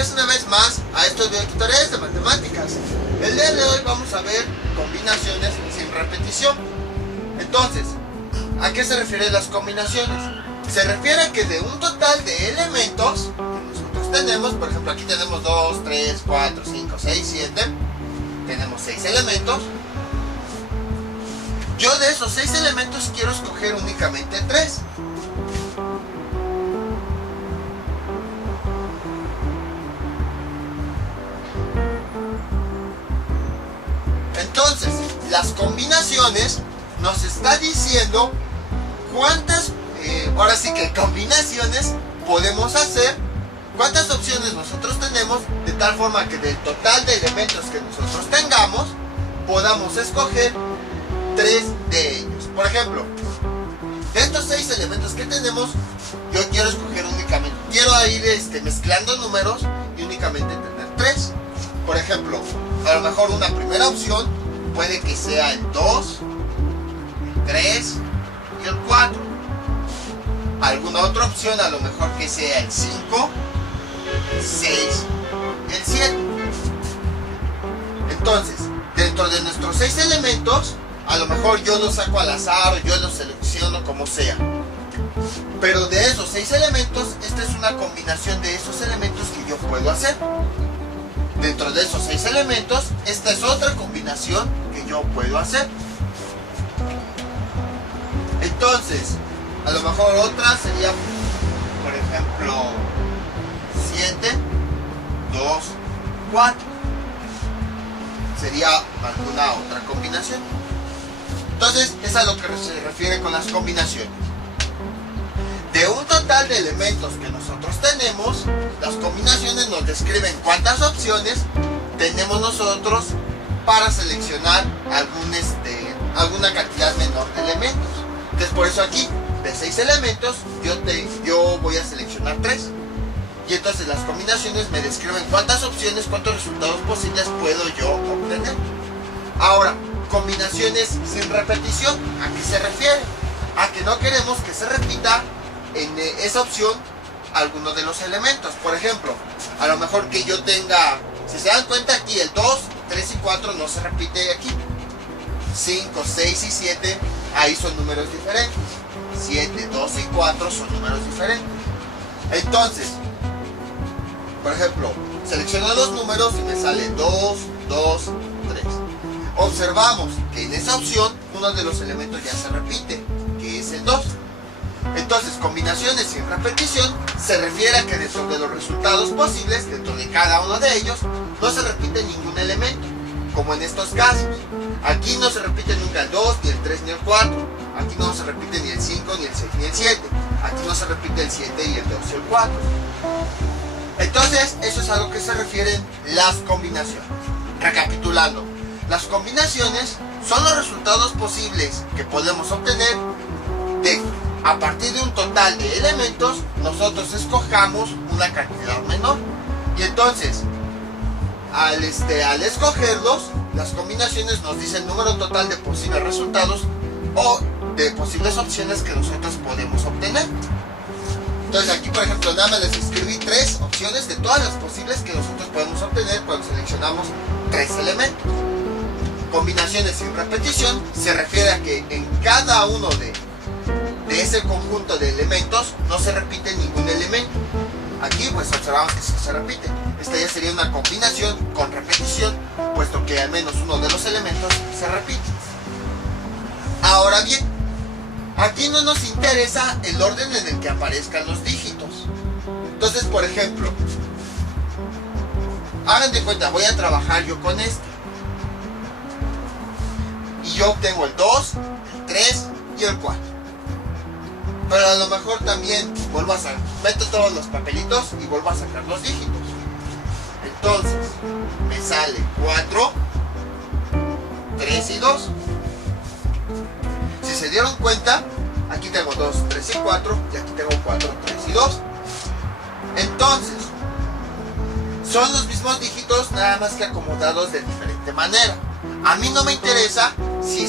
bienvenidos una vez más a estos videotutoriales de matemáticas. El día de hoy vamos a ver combinaciones sin repetición. Entonces, ¿a qué se refieren las combinaciones? Se refiere a que de un total de elementos que nosotros tenemos, por ejemplo aquí tenemos 2, 3, 4, 5, 6, 7, tenemos 6 elementos. Yo de esos 6 elementos quiero escoger únicamente 3. Entonces, las combinaciones nos está diciendo cuántas, ahora sí que combinaciones podemos hacer, cuántas opciones nosotros tenemos, de tal forma que del total de elementos que nosotros tengamos, podamos escoger 3 de ellos. Por ejemplo, de estos 6 elementos que tenemos, yo quiero escoger únicamente, quiero ir mezclando números y únicamente tener 3. Por ejemplo, a lo mejor una primera opción puede que sea el 2, el 3 y el 4. Alguna otra opción a lo mejor que sea el 5, el 6 y el 7. Entonces, dentro de nuestros 6 elementos, a lo mejor yo los saco al azar o yo los selecciono como sea. Pero de esos 6 elementos, esta es una combinación de esos elementos que yo puedo hacer. Dentro de esos 6 elementos, esta es otra combinación que yo puedo hacer. Entonces, a lo mejor otra sería, por ejemplo, 7, 2, 4. Sería alguna otra combinación. Entonces, es a lo que se refiere con las combinaciones. De un total de elementos que nosotros tenemos, las combinaciones nos describen cuántas opciones tenemos nosotros para seleccionar alguna cantidad menor de elementos. Entonces, por eso aquí, de 6 elementos, yo voy a seleccionar 3. Y entonces las combinaciones me describen cuántas opciones, cuántos resultados posibles puedo yo obtener. Ahora, combinaciones sin repetición, ¿a qué se refiere? A que no queremos que se repita en esa opción alguno de los elementos. Por ejemplo, a lo mejor que yo tenga, si se dan cuenta aquí, el 2, 3 y 4 no se repite aquí. 5, 6 y 7, ahí son números diferentes. 7, 2 y 4 son números diferentes. Entonces, por ejemplo, selecciono los números y me sale 2, 2, 3. Observamos que en esa opción uno de los elementos ya se repite, que es el 2. Entonces, combinaciones sin repetición se refiere a que dentro de los resultados posibles, dentro de cada uno de ellos, no se repite ningún elemento, como en estos casos. Aquí no se repite nunca el 2, ni el 3, ni el 4. Aquí no se repite ni el 5, ni el 6, ni el 7. Aquí no se repite el 7, y el 2 y el 4. Entonces, eso es a lo que se refieren las combinaciones. Recapitulando, las combinaciones son los resultados posibles que podemos obtener a partir de un total de elementos, nosotros escojamos una cantidad menor. Y entonces, al escogerlos, las combinaciones nos dicen el número total de posibles resultados o de posibles opciones que nosotros podemos obtener. Entonces aquí, por ejemplo, nada más les escribí 3 opciones de todas las posibles que nosotros podemos obtener cuando seleccionamos 3 elementos. Combinaciones sin repetición se refiere a que en cada uno de ese conjunto de elementos no se repite ningún elemento. Aquí pues observamos que sí se repite. Esta ya sería una combinación con repetición, puesto que al menos uno de los elementos se repite. Ahora bien, aquí no nos interesa el orden en el que aparezcan los dígitos. Entonces, por ejemplo, hagan de cuenta, voy a trabajar yo con este. Y yo obtengo el 2, el 3 y el 4. Pero a lo mejor también meto todos los papelitos y vuelvo a sacar los dígitos. Entonces, me sale 4, 3 y 2. Si se dieron cuenta, aquí tengo 2, 3 y 4, y aquí tengo 4, 3 y 2. Entonces, son los mismos dígitos, nada más que acomodados de diferente manera. A mí no me interesa si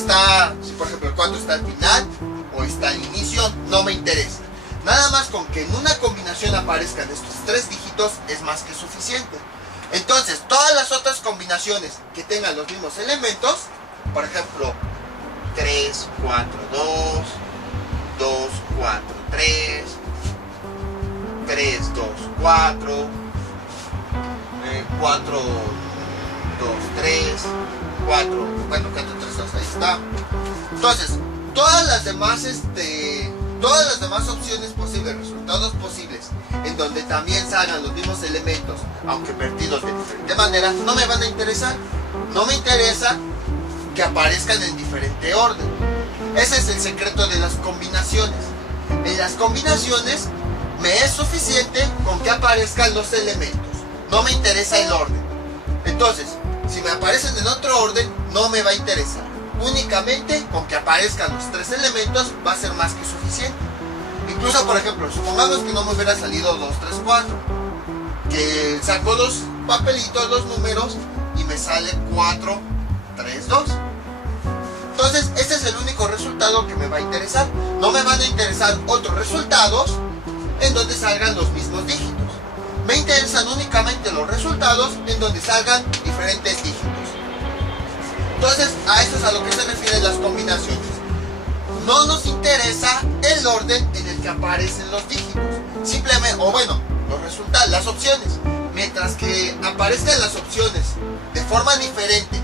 por ejemplo el 4 está al final o está al inicio, no me interesa. Nada más con que en una combinación aparezcan estos 3 dígitos es más que suficiente. Entonces, todas las otras combinaciones que tengan los mismos elementos, por ejemplo, 3, 4, 2, 2, 4, 3, 3, 2, 4, 4, 2, 3, 4, bueno, 4, 3, 2, ahí está. Entonces, todas las demás opciones posibles, resultados posibles, en donde también salgan los mismos elementos, aunque vertidos de diferente manera, no me van a interesar. No me interesa que aparezcan en diferente orden. Ese es el secreto de las combinaciones. En las combinaciones me es suficiente con que aparezcan los elementos. No me interesa el orden. Entonces, si me aparecen en otro orden, no me va a interesar. Únicamente con que aparezcan los 3 elementos va a ser más que suficiente. Incluso, por ejemplo, supongamos que no me hubiera salido 2, 3, 4, que saco los papelitos, los números, y me sale 4, 3, 2. Entonces, este es el único resultado que me va a interesar. No me van a interesar otros resultados en donde salgan los mismos dígitos. Me interesan únicamente los resultados en donde salgan diferentes dígitos. Entonces, a eso es a lo que se refieren las combinaciones. No nos interesa el orden en el que aparecen los dígitos. Simplemente, o bueno, los resultados, las opciones. Mientras que aparezcan las opciones de forma diferente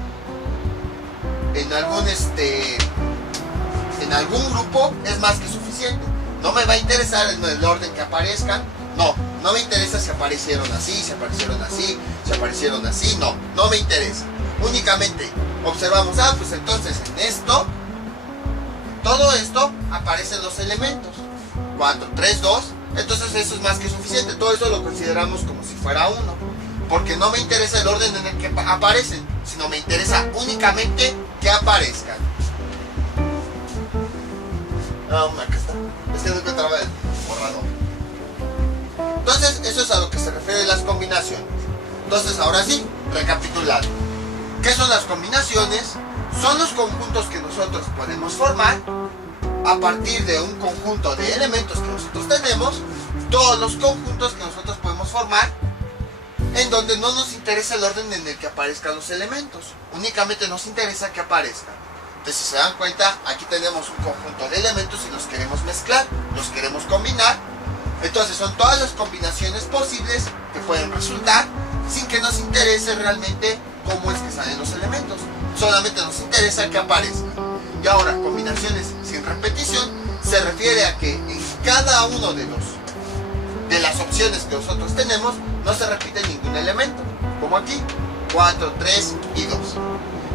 en algún grupo, es más que suficiente. No me va a interesar el orden que aparezcan. No me interesa si aparecieron así, si aparecieron así, si aparecieron así. No me interesa. Únicamente observamos, pues entonces en todo esto aparecen los elementos. 4, 3, 2. Entonces eso es más que suficiente. Todo eso lo consideramos como si fuera 1. Porque no me interesa el orden en el que aparecen, sino me interesa únicamente que aparezcan. Acá está. Es que no encontraba el borrador. Entonces, eso es a lo que se refiere las combinaciones. Entonces, ahora sí, recapitulando. ¿Qué son las combinaciones? Son los conjuntos que nosotros podemos formar a partir de un conjunto de elementos que nosotros tenemos. Todos los conjuntos que nosotros podemos formar en donde no nos interesa el orden en el que aparezcan los elementos. Únicamente nos interesa que aparezcan. Entonces, si se dan cuenta, aquí tenemos un conjunto de elementos y los queremos mezclar, los queremos combinar. Entonces, son todas las combinaciones posibles que pueden resultar sin que nos interese realmente cómo es que salen los elementos. Solamente nos interesa que aparezcan. Y ahora, combinaciones sin repetición se refiere a que en cada uno de las opciones que nosotros tenemos no se repite ningún elemento, como aquí, 4, 3 y 2.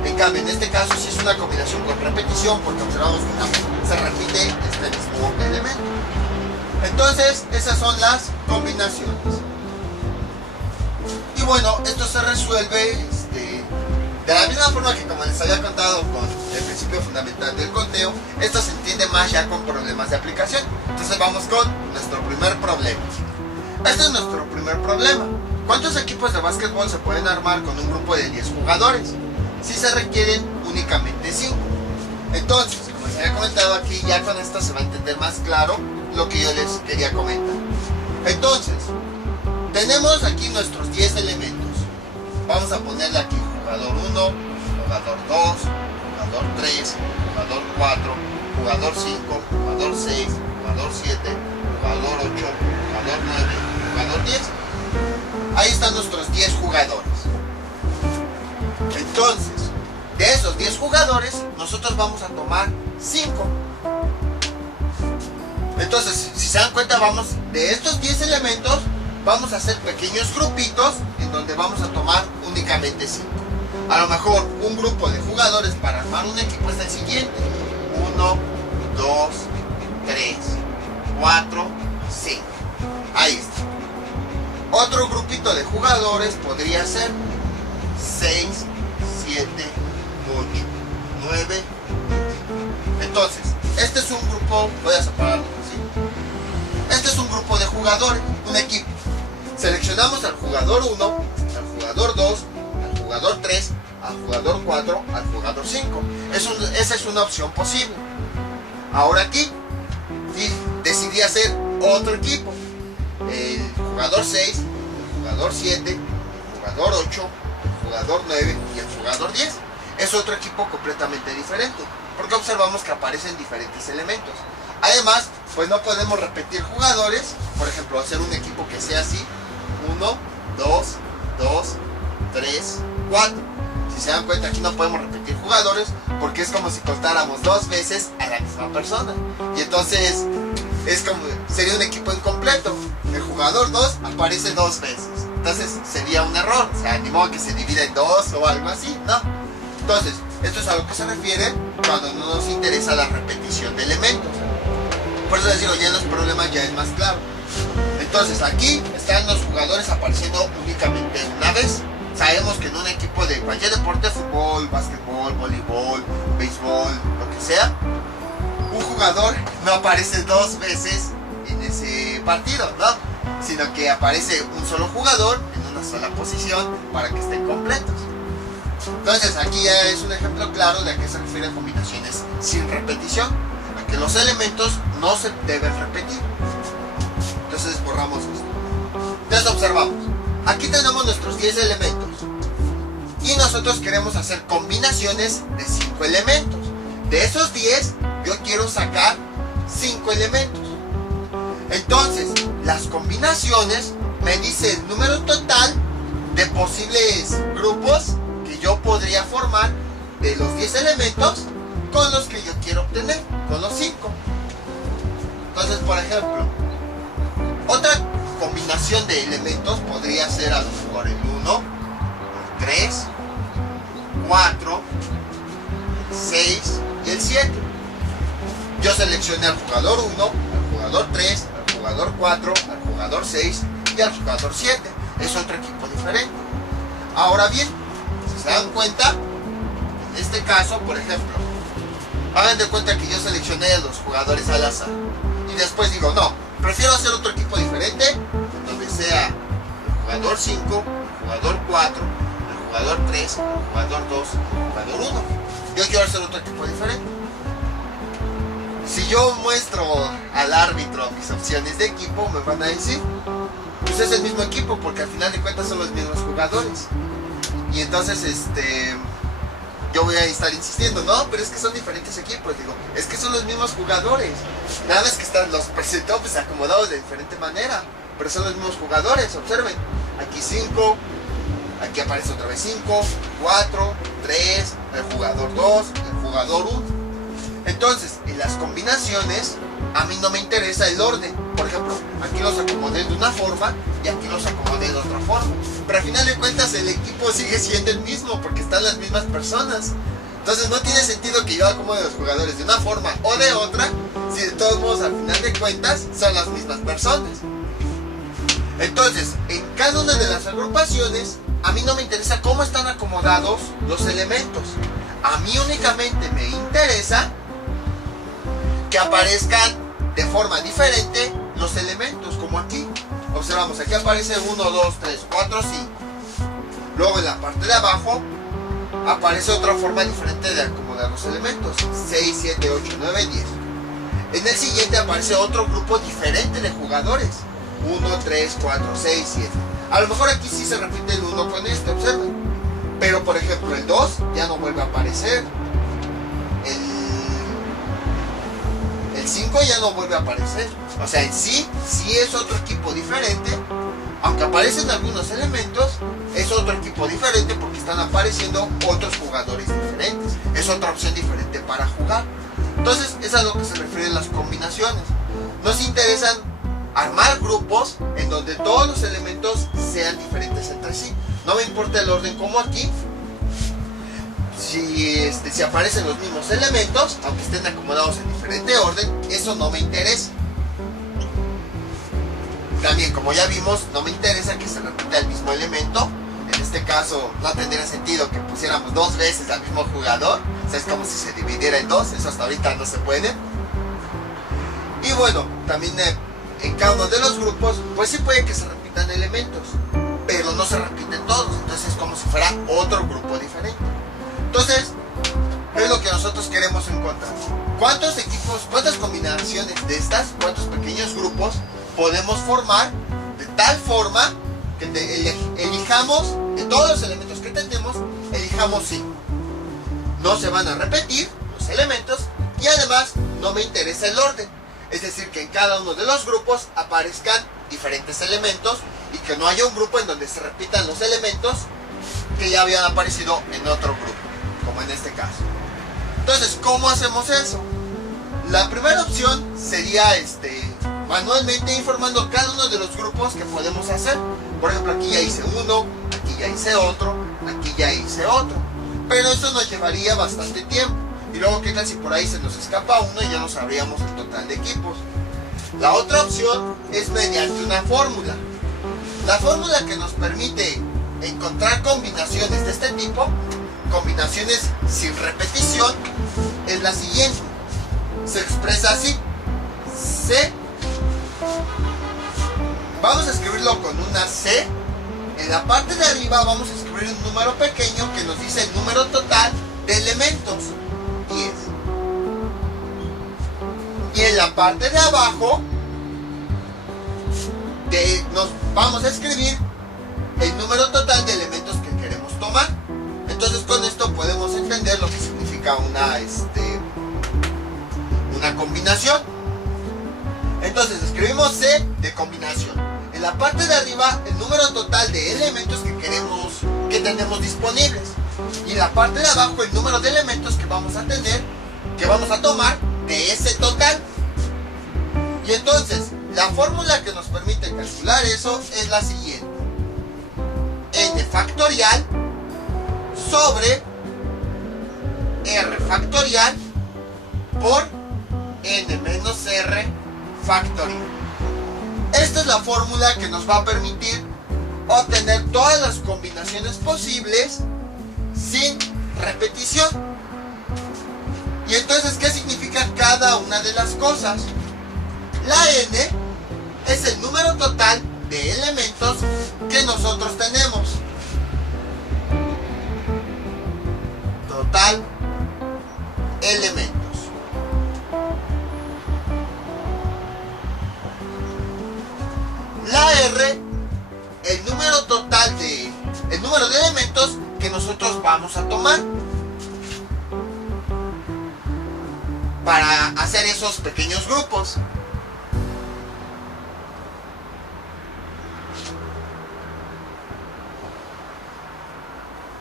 En cambio, en este caso sí es una combinación con repetición, porque observamos que se repite este mismo elemento. Entonces, esas son las combinaciones. Y bueno, esto se resuelve de la misma forma que, como les había contado con el principio fundamental del conteo. Esto se entiende más ya con problemas de aplicación. Entonces vamos con nuestro primer problema. Este es nuestro primer problema. ¿Cuántos equipos de básquetbol se pueden armar con un grupo de 10 jugadores? Si se requieren únicamente 5. Entonces, como les había comentado aquí, ya con esto se va a entender más claro lo que yo les quería comentar. Entonces, tenemos aquí nuestros 10 elementos. Vamos a ponerle aquí jugador 1, jugador 2, jugador 3, jugador 4, jugador 5, jugador 6, jugador 7, jugador 8, jugador 9, jugador 10. Ahí están nuestros 10 jugadores. Entonces, de esos 10 jugadores, nosotros vamos a tomar 5. Entonces, si se dan cuenta, de estos 10 elementos, vamos a hacer pequeños grupitos en donde vamos a tomar únicamente 5. A lo mejor un grupo de jugadores para armar un equipo es el siguiente: 1, 2, 3, 4, 5. Ahí está. Otro grupito de jugadores podría ser 6, 7, 8, 9. Entonces, este es un grupo, voy a separarlo así. Este es un grupo de jugadores, un equipo. Seleccionamos al jugador 1, al jugador 2, al jugador 3, al jugador 4, al jugador 5. Esa es una opción posible. Ahora aquí decidí hacer otro equipo. El jugador 6, el jugador 7, el jugador 8, el jugador 9 y el jugador 10. Es otro equipo completamente diferente, porque observamos que aparecen diferentes elementos. Además, pues no podemos repetir jugadores. Por ejemplo, hacer un equipo que sea así: 1, 2, 2, 3, 4. Si se dan cuenta, aquí no podemos repetir jugadores, porque es como si contáramos 2 veces a la misma persona. Y entonces es como, sería un equipo incompleto. El jugador 2 aparece 2 veces. Entonces sería un error. O sea, ni modo que se divida en 2 o algo así, ¿no? Entonces, esto es a lo que se refiere cuando no nos interesa la repetición de elementos. Por eso decirlo, ya en los problemas ya es más claro. Entonces, aquí están los jugadores apareciendo únicamente una vez. Sabemos que en un equipo de cualquier deporte, fútbol, básquetbol, voleibol, béisbol, lo que sea, un jugador no aparece 2 veces en ese partido, ¿no? Sino que aparece un solo jugador en una sola posición para que estén completos. Entonces, aquí ya es un ejemplo claro de a qué se refiere a combinaciones sin repetición, a que los elementos no se deben repetir. Entonces borramos esto. Entonces observamos, aquí tenemos nuestros 10 elementos y nosotros queremos hacer combinaciones de 5 elementos. De esos 10 yo quiero sacar 5 elementos. Entonces las combinaciones me dice el número total de posibles grupos que yo podría formar de los 10 elementos con los que yo quiero obtener, con los 5. Entonces, por ejemplo, otra combinación de elementos podría ser a lo mejor el 1, el 3, 4, el 6 y el 7. Yo seleccioné al jugador 1, al jugador 3, al jugador 4, al jugador 6 y al jugador 7. Es otro equipo diferente. Ahora bien, si se dan cuenta, en este caso, por ejemplo, hagan de cuenta que yo seleccioné a los jugadores al azar y después digo, no, prefiero hacer otro equipo diferente, donde sea el jugador 5, el jugador 4, el jugador 3, el jugador 2, el jugador 1. Yo quiero hacer otro equipo diferente. Si yo muestro al árbitro mis opciones de equipo, me van a decir, pues es el mismo equipo, porque al final de cuentas son los mismos jugadores. Y entonces, yo voy a estar insistiendo, no, pero es que son diferentes equipos. Digo, es que son los mismos jugadores. Nada más que los presentó pues acomodados de diferente manera, pero son los mismos jugadores. Observen, aquí 5, aquí aparece otra vez 5, 4, 3, el jugador 2, el jugador 1. Entonces, en las combinaciones, a mí no me interesa el orden. Por ejemplo, aquí los acomodé de una forma y aquí los acomodé de otra forma. Pero al final de cuentas el equipo sigue siendo el mismo porque están las mismas personas. Entonces no tiene sentido que yo acomode los jugadores de una forma o de otra si de todos modos al final de cuentas son las mismas personas. Entonces, en cada una de las agrupaciones, a mí no me interesa cómo están acomodados los elementos. A mí únicamente me interesa que aparezcan de forma diferente los elementos, como aquí. Observamos, aquí aparece 1, 2, 3, 4, 5. Luego en la parte de abajo aparece otra forma diferente de acomodar los elementos: 6, 7, 8, 9, 10. En el siguiente aparece otro grupo diferente de jugadores: 1, 3, 4, 6, 7. A lo mejor aquí sí se repite el 1 con este, observen. Pero por ejemplo el 2 ya no vuelve a aparecer. El 5 ya no vuelve a aparecer. O sea, en sí es otro equipo diferente. Aunque aparecen algunos elementos, es otro equipo diferente porque están apareciendo otros jugadores diferentes. Es otra opción diferente para jugar. Entonces, es a lo que se refieren las combinaciones. Nos interesan armar grupos en donde todos los elementos sean diferentes entre sí. No me importa el orden como aquí. Si aparecen los mismos elementos, aunque estén acomodados en diferente orden, eso no me interesa. También, como ya vimos, no me interesa que se repita el mismo elemento. En este caso, no tendría sentido que pusiéramos 2 veces al mismo jugador. O sea, es como si se dividiera en 2. Eso hasta ahorita no se puede. Y bueno, también en cada uno de los grupos, pues sí puede que se repitan elementos, pero no se repiten todos. Entonces es como si fuera otro grupo diferente. Entonces, es lo que nosotros queremos encontrar. ¿Cuántos equipos, cuántas combinaciones de estas, cuántos pequeños grupos podemos formar de tal forma que elijamos, de todos los elementos que tenemos, elijamos 5. No se van a repetir los elementos y además no me interesa el orden. Es decir, que en cada uno de los grupos aparezcan diferentes elementos y que no haya un grupo en donde se repitan los elementos que ya habían aparecido en otro grupo, como en este caso. Entonces, ¿cómo hacemos eso? La primera opción sería manualmente informando cada uno de los grupos que podemos hacer. Por ejemplo, aquí ya hice uno, aquí ya hice otro, aquí ya hice otro. Pero eso nos llevaría bastante tiempo. Y luego, ¿qué tal si por ahí se nos escapa uno y ya no sabríamos el total de equipos? La otra opción es mediante una fórmula. La fórmula que nos permite encontrar combinaciones de este tipo, combinaciones sin repetición, es la siguiente. Se expresa así: C. Vamos a escribirlo con una C. En la parte de arriba vamos a escribir un número pequeño que nos dice el número total de elementos, 10. Y en la parte de abajo nos vamos a escribir el número total de elementos que queremos tomar. Entonces, con esto podemos entender lo que significa una combinación. Entonces, escribimos C de combinación. En la parte de arriba, el número total de elementos que tenemos disponibles. Y en la parte de abajo, el número de elementos que vamos a tener, que vamos a tomar de ese total. Y entonces, la fórmula que nos permite calcular eso es la siguiente: n factorial sobre r factorial por n menos r factorial. Esta es la fórmula que nos va a permitir obtener todas las combinaciones posibles sin repetición. Y entonces, ¿qué significa cada una de las cosas? La n es el número total de elementos que nosotros tenemos. Total elementos. La r, el número total el número de elementos que nosotros vamos a tomar para hacer esos pequeños grupos.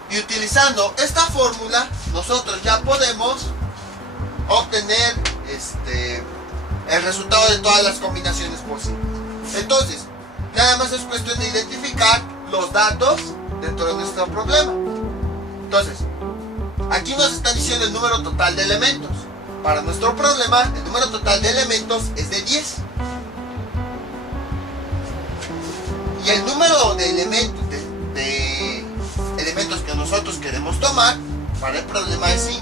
Y utilizando esta fórmula, nosotros ya podemos obtener el resultado de todas las combinaciones posibles. Entonces, nada más es cuestión de identificar los datos dentro de nuestro problema. Entonces, aquí nos están diciendo el número total de elementos. Para nuestro problema, el número total de elementos es de 10. Y el número de elementos que nosotros queremos tomar para el problema es 5.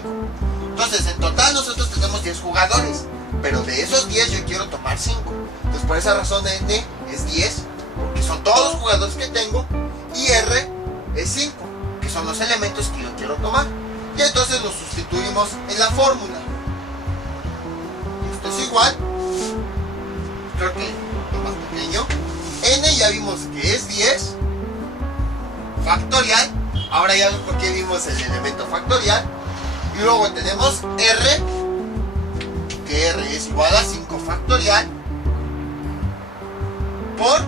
Entonces, en total nosotros tenemos 10 jugadores, pero de esos 10 yo quiero tomar 5. Entonces, por esa razón n es 10, porque son todos los jugadores que tengo, y r es 5, que son los elementos que yo quiero tomar. Y entonces los sustituimos en la fórmula. Esto es igual, creo que lo más pequeño, n ya vimos que es 10 factorial. Ahora ya vemos por qué vimos el elemento factorial. Y luego tenemos r, que r es igual a 5 factorial, por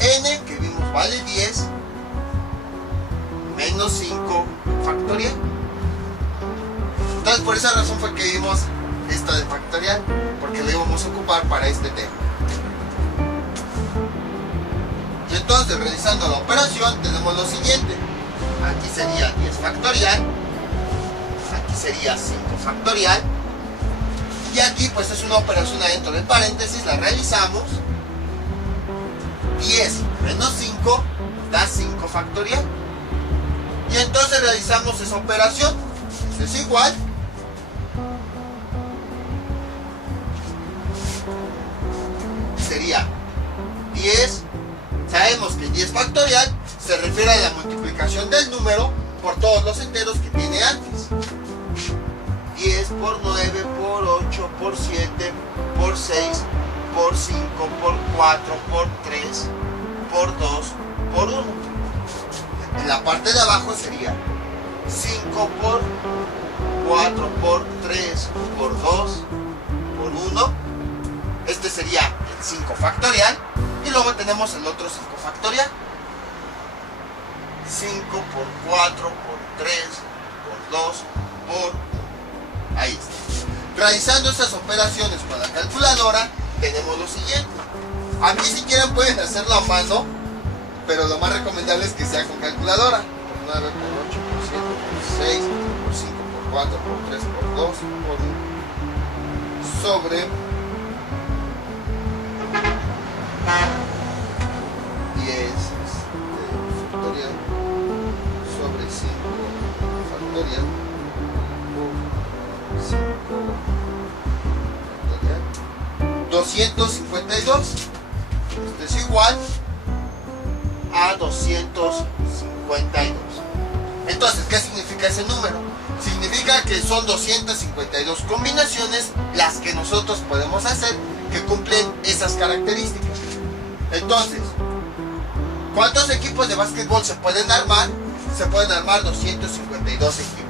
n, que vimos vale 10, menos 5 factorial. Entonces, por esa razón fue que vimos esto de factorial, porque lo íbamos a ocupar para este tema. Y entonces, realizando la operación, tenemos lo siguiente: aquí sería 10 factorial, aquí sería 5 factorial, y aquí pues es una operación adentro del paréntesis, la realizamos. 10 menos 5 da 5 factorial, y entonces realizamos esa operación. Esto es igual sería 10. Sabemos que 10 factorial se refiere a la multiplicación del número por todos los enteros que tiene antes. 10 por 9 por 8 por 7 por 6 por 5, por 4, por 3, por 2, por 1. En la parte de abajo sería 5 por 4 por 3 por 2 por 1. Este sería el 5 factorial. Y luego tenemos el otro 5 factorial. 5 por 4 por 3 por 2 por 1. Ahí está. Realizando estas operaciones con la calculadora, tenemos lo siguiente. Aquí si quieren pueden hacerlo a mano, pero lo más recomendable es que sea con calculadora. Por 9, por 8, por 7, por 6, por 5, por 4, por 3, por 2, por 1. Sobre 10 factorial sobre 5 factorial por 5 factorial 252. Esto es igual a 252. Entonces, ¿qué significa ese número? Significa que son 252 combinaciones las que nosotros podemos hacer que cumplen esas características. Entonces, ¿cuántos equipos de básquetbol se pueden armar? Se pueden armar 252 equipos.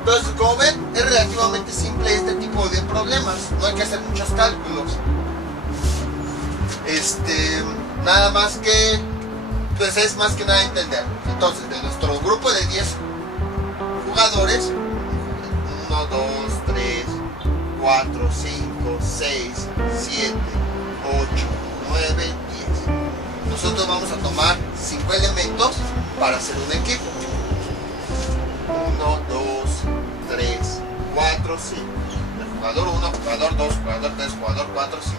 Entonces, como ven, es relativamente simple este tipo de problemas. No hay que hacer muchos cálculos. Nada más que, pues es más que nada entender. Entonces, de nuestro grupo de 10 jugadores, 1, 2, 3, 4, 5, 6, 7, 8, 9, 10. Nosotros vamos a tomar 5 elementos para hacer un equipo. 1, 2, 3, 4, 5. El jugador 1, jugador 2, jugador 3, jugador 4, 5.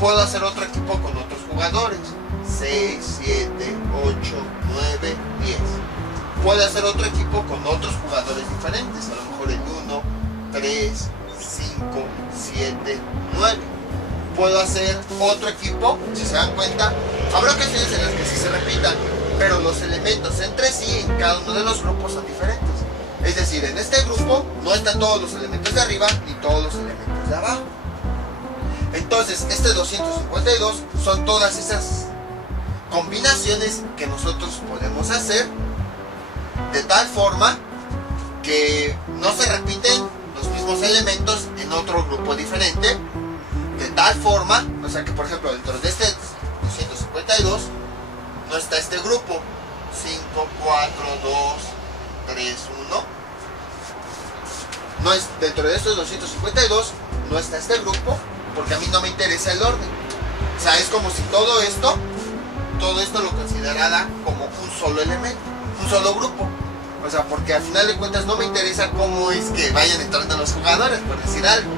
Puedo hacer otro equipo con otros jugadores. 6, 7, 8, 9, 10. Puedo hacer otro equipo con otros jugadores diferentes. A lo mejor el 1, 3, 5, 7, 9. Puedo hacer otro equipo, si se dan cuenta, habrá ocasiones en las que sí se repitan, pero los elementos entre sí en cada uno de los grupos son diferentes. Es decir, en este grupo no están todos los elementos de arriba ni todos los elementos de abajo. Entonces, este 252 son todas esas combinaciones que nosotros podemos hacer de tal forma que no se repiten los mismos elementos en otro grupo diferente, de tal forma, o sea que por ejemplo dentro de este 252 no está este grupo 5, 4, 2, 3, 1. No es, dentro de estos 252 no está este grupo porque a mí no me interesa el orden. O sea, es como si todo esto lo considerara como un solo elemento, un solo grupo. O sea, porque al final de cuentas no me interesa cómo es que vayan entrando los jugadores, por decir algo,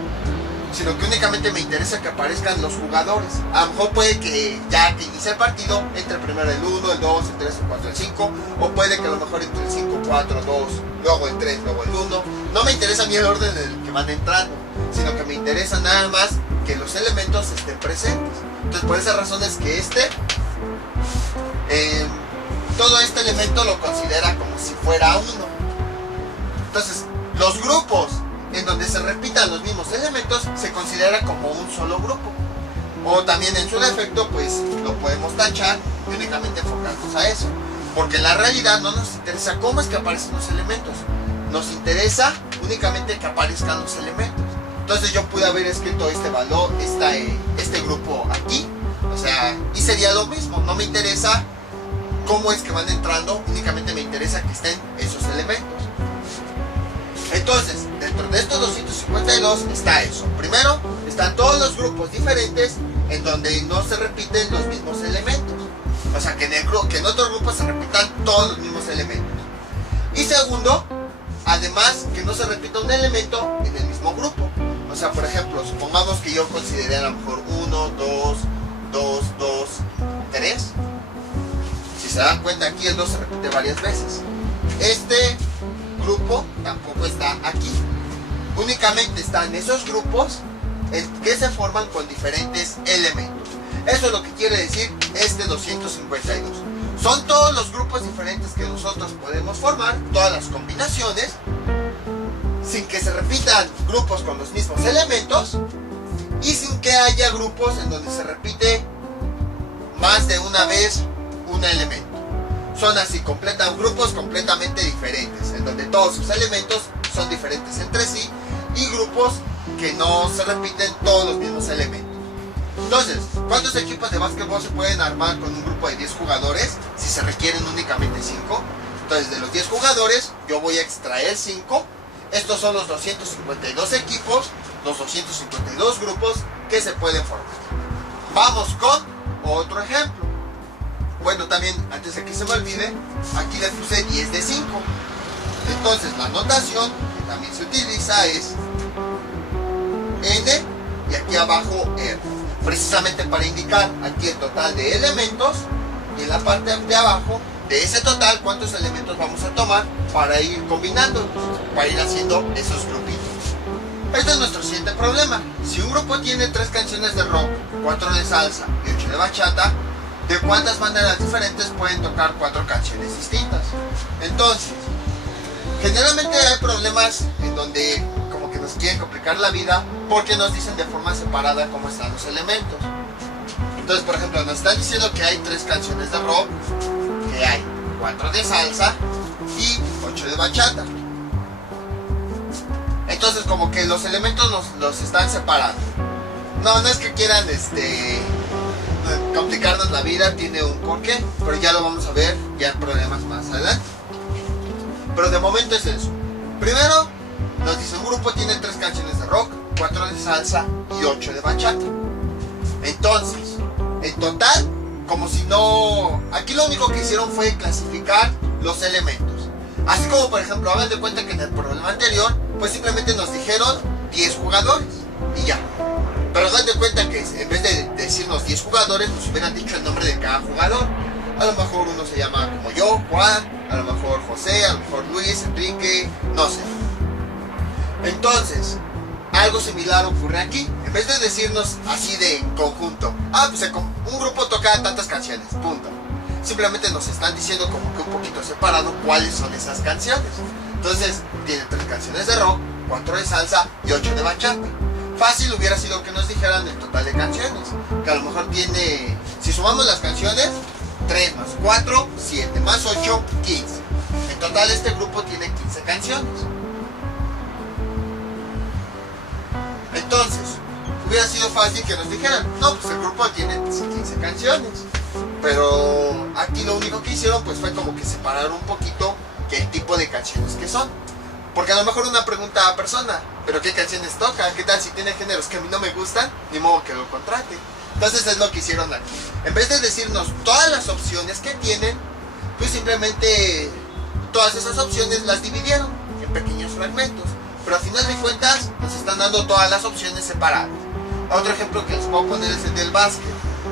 sino que únicamente me interesa que aparezcan los jugadores. A lo mejor puede que ya que inicie el partido entre primero el 1, el 2, el 3, el 4, el 5, o puede que a lo mejor entre el 5, 4, 2, luego el 3, luego el 1. No me interesa a mí el orden en el que van entrando, sino que me interesa nada más que los elementos estén presentes. Entonces por esa razón es que todo este elemento lo considera como si fuera uno. Entonces los grupos en donde se repitan los mismos elementos se considera como un solo grupo, o también en su defecto pues lo podemos tachar y únicamente enfocarnos a eso, porque en la realidad no nos interesa cómo es que aparecen los elementos, nos interesa únicamente que aparezcan los elementos. Entonces yo pude haber escrito este valor, este grupo aquí, o sea, y sería lo mismo, no me interesa cómo es que van entrando, únicamente me interesa que estén esos elementos. Entonces, dentro de estos 252 está eso. Primero, están todos los grupos diferentes en donde no se repiten los mismos elementos. O sea, que en otros grupos se repitan todos los mismos elementos. Y segundo, además, que no se repita un elemento en el mismo grupo. O sea, por ejemplo, supongamos que yo consideré a lo mejor 1, 2, 2, 2, 3. Si se dan cuenta, aquí el 2 se repite varias veces. Este grupo tampoco está aquí. Únicamente están esos grupos que se forman con diferentes elementos. Eso es lo que quiere decir este 252. Son todos los grupos diferentes que nosotros podemos formar, todas las combinaciones, sin que se repitan grupos con los mismos elementos, y sin que haya grupos en donde se repite más de una vez un elemento. Son así grupos completamente diferentes, en donde todos sus elementos son diferentes entre sí, y grupos que no se repiten todos los mismos elementos. Entonces, ¿cuántos equipos de básquetbol se pueden armar con un grupo de 10 jugadores si se requieren únicamente 5? Entonces, de los 10 jugadores, yo voy a extraer 5. Estos son los 252 equipos, los 252 grupos que se pueden formar. Vamos con otro ejemplo. Bueno, también, antes de que se me olvide, aquí le puse 10 de 5. Entonces, la notación que también se utiliza es N y aquí abajo R. Precisamente para indicar aquí el total de elementos y en la parte de abajo de ese total cuántos elementos vamos a tomar para ir combinando, para ir haciendo esos grupitos. Este es nuestro siguiente problema. Si un grupo tiene 3 canciones de rock, 4 de salsa y 8 de bachata, ¿de cuántas maneras diferentes pueden tocar 4 canciones distintas? Entonces, generalmente hay problemas en donde como que nos quieren complicar la vida porque nos dicen de forma separada cómo están los elementos. Entonces, por ejemplo, nos están diciendo que hay 3 canciones de rock, que hay 4 de salsa y 8 de bachata. Entonces, como que los elementos los están separando. No es que quieran complicarnos la vida, tiene un porqué, pero ya lo vamos a ver ya en problemas más adelante. Pero de momento es eso. Primero, nos dice un grupo tiene 3 canciones de rock, 4 de salsa y 8 de bachata. Entonces, en total, como si no... Aquí lo único que hicieron fue clasificar los elementos. Así como, por ejemplo, hagan de cuenta que en el problema anterior, pues simplemente nos dijeron 10 jugadores y ya. Pero hagan de cuenta que en vez de decirnos 10 jugadores, nos hubieran dicho el nombre de cada jugador. A lo mejor uno se llama como yo, Juan, a lo mejor José, a lo mejor Luis, Enrique, no sé. Entonces, algo similar ocurre aquí. En vez de decirnos así de en conjunto, pues un grupo toca tantas canciones, punto. Simplemente nos están diciendo como que un poquito separado cuáles son esas canciones. Entonces, tienen 3 canciones de rock, 4 de salsa y 8 de bachata. Fácil hubiera sido que nos dijeran el total de canciones, que a lo mejor tiene, si sumamos las canciones, 3 más 4, 7 más 8, 15. En total este grupo tiene 15 canciones. Entonces, hubiera sido fácil que nos dijeran, no, pues el grupo tiene 15 canciones. Pero aquí lo único que hicieron pues fue como que separar un poquito el tipo de canciones que son. Porque a lo mejor una pregunta a persona, ¿pero qué canciones toca? ¿Qué tal si tiene géneros que a mí no me gustan? Ni modo que lo contrate. Entonces es lo que hicieron aquí. En vez de decirnos todas las opciones que tienen, pues simplemente todas esas opciones las dividieron en pequeños fragmentos. Pero al final de cuentas nos están dando todas las opciones separadas. Otro ejemplo que les puedo poner es el del básquet.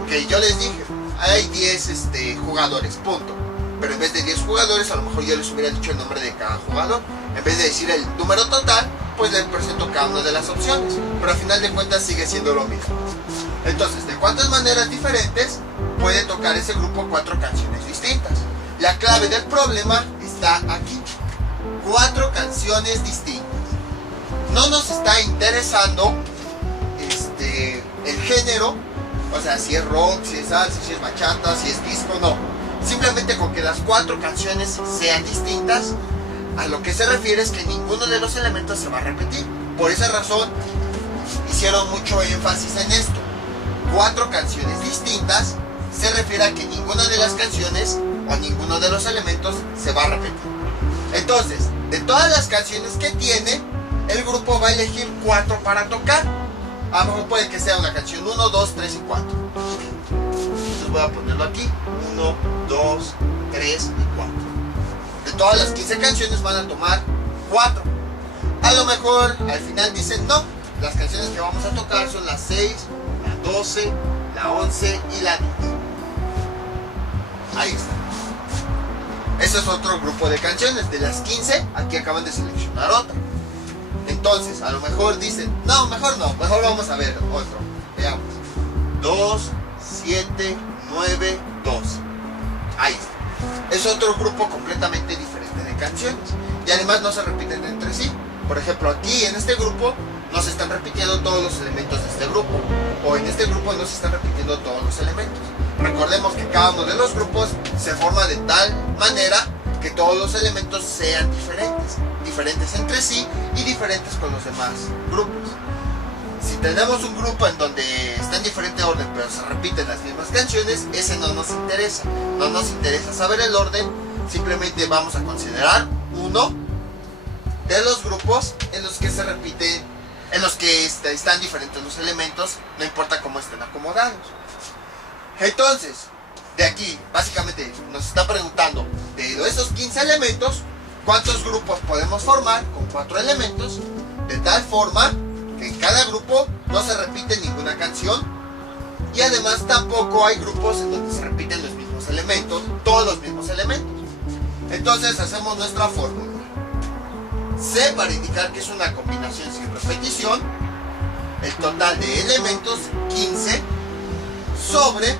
Que yo les dije, hay 10 jugadores, punto. Pero en vez de 10 jugadores, a lo mejor yo les hubiera dicho el nombre de cada jugador. En vez de decir el número total, pues les presento cada una de las opciones. Pero al final de cuentas sigue siendo lo mismo. Entonces, ¿de cuántas maneras diferentes puede tocar ese grupo 4 canciones distintas? La clave del problema está aquí. 4 canciones distintas. No nos está interesando el género, o sea, si es rock, si es salsa, si es bachata, si es disco, no. Simplemente con que las 4 canciones sean distintas, a lo que se refiere es que ninguno de los elementos se va a repetir. Por esa razón, hicieron mucho énfasis en esto. 4 canciones distintas se refiere a que ninguna de las canciones o ninguno de los elementos se va a repetir. Entonces, de todas las canciones que tiene, el grupo va a elegir 4 para tocar. A lo mejor puede que sea una canción 1, 2, 3 y 4. Entonces voy a ponerlo aquí. 1, 2, 3 y 4. De todas las 15 canciones van a tomar 4. A lo mejor al final dicen no. Las canciones que vamos a tocar son las 6, la 12, la 11 y la 10. Ahí está. Ese es otro grupo de canciones. De las 15, aquí acaban de seleccionar otra. Entonces, a lo mejor dicen, no, mejor vamos a ver otro. Veamos. 2, 7, 9, 2. Ahí está. Es otro grupo completamente diferente de canciones. Y además no se repiten entre sí. Por ejemplo, aquí en este grupo no se están repitiendo todos los elementos de este grupo, o en este grupo no se están repitiendo todos los elementos. Recordemos que cada uno de los grupos se forma de tal manera que todos los elementos sean diferentes entre sí y diferentes con los demás grupos. Si tenemos un grupo en donde está en diferente orden pero se repiten las mismas canciones, ese no nos interesa. No nos interesa saber el orden, simplemente vamos a considerar uno de los grupos en los que se repite, en los que están diferentes los elementos, no importa cómo estén acomodados. Entonces, de aquí, básicamente nos está preguntando, de esos 15 elementos, ¿cuántos grupos podemos formar con 4 elementos? De tal forma que en cada grupo no se repite ninguna canción, y además tampoco hay grupos en donde se repiten los mismos elementos, todos los mismos elementos. Entonces hacemos nuestra fórmula. C para indicar que es una combinación sin repetición, el total de elementos 15 sobre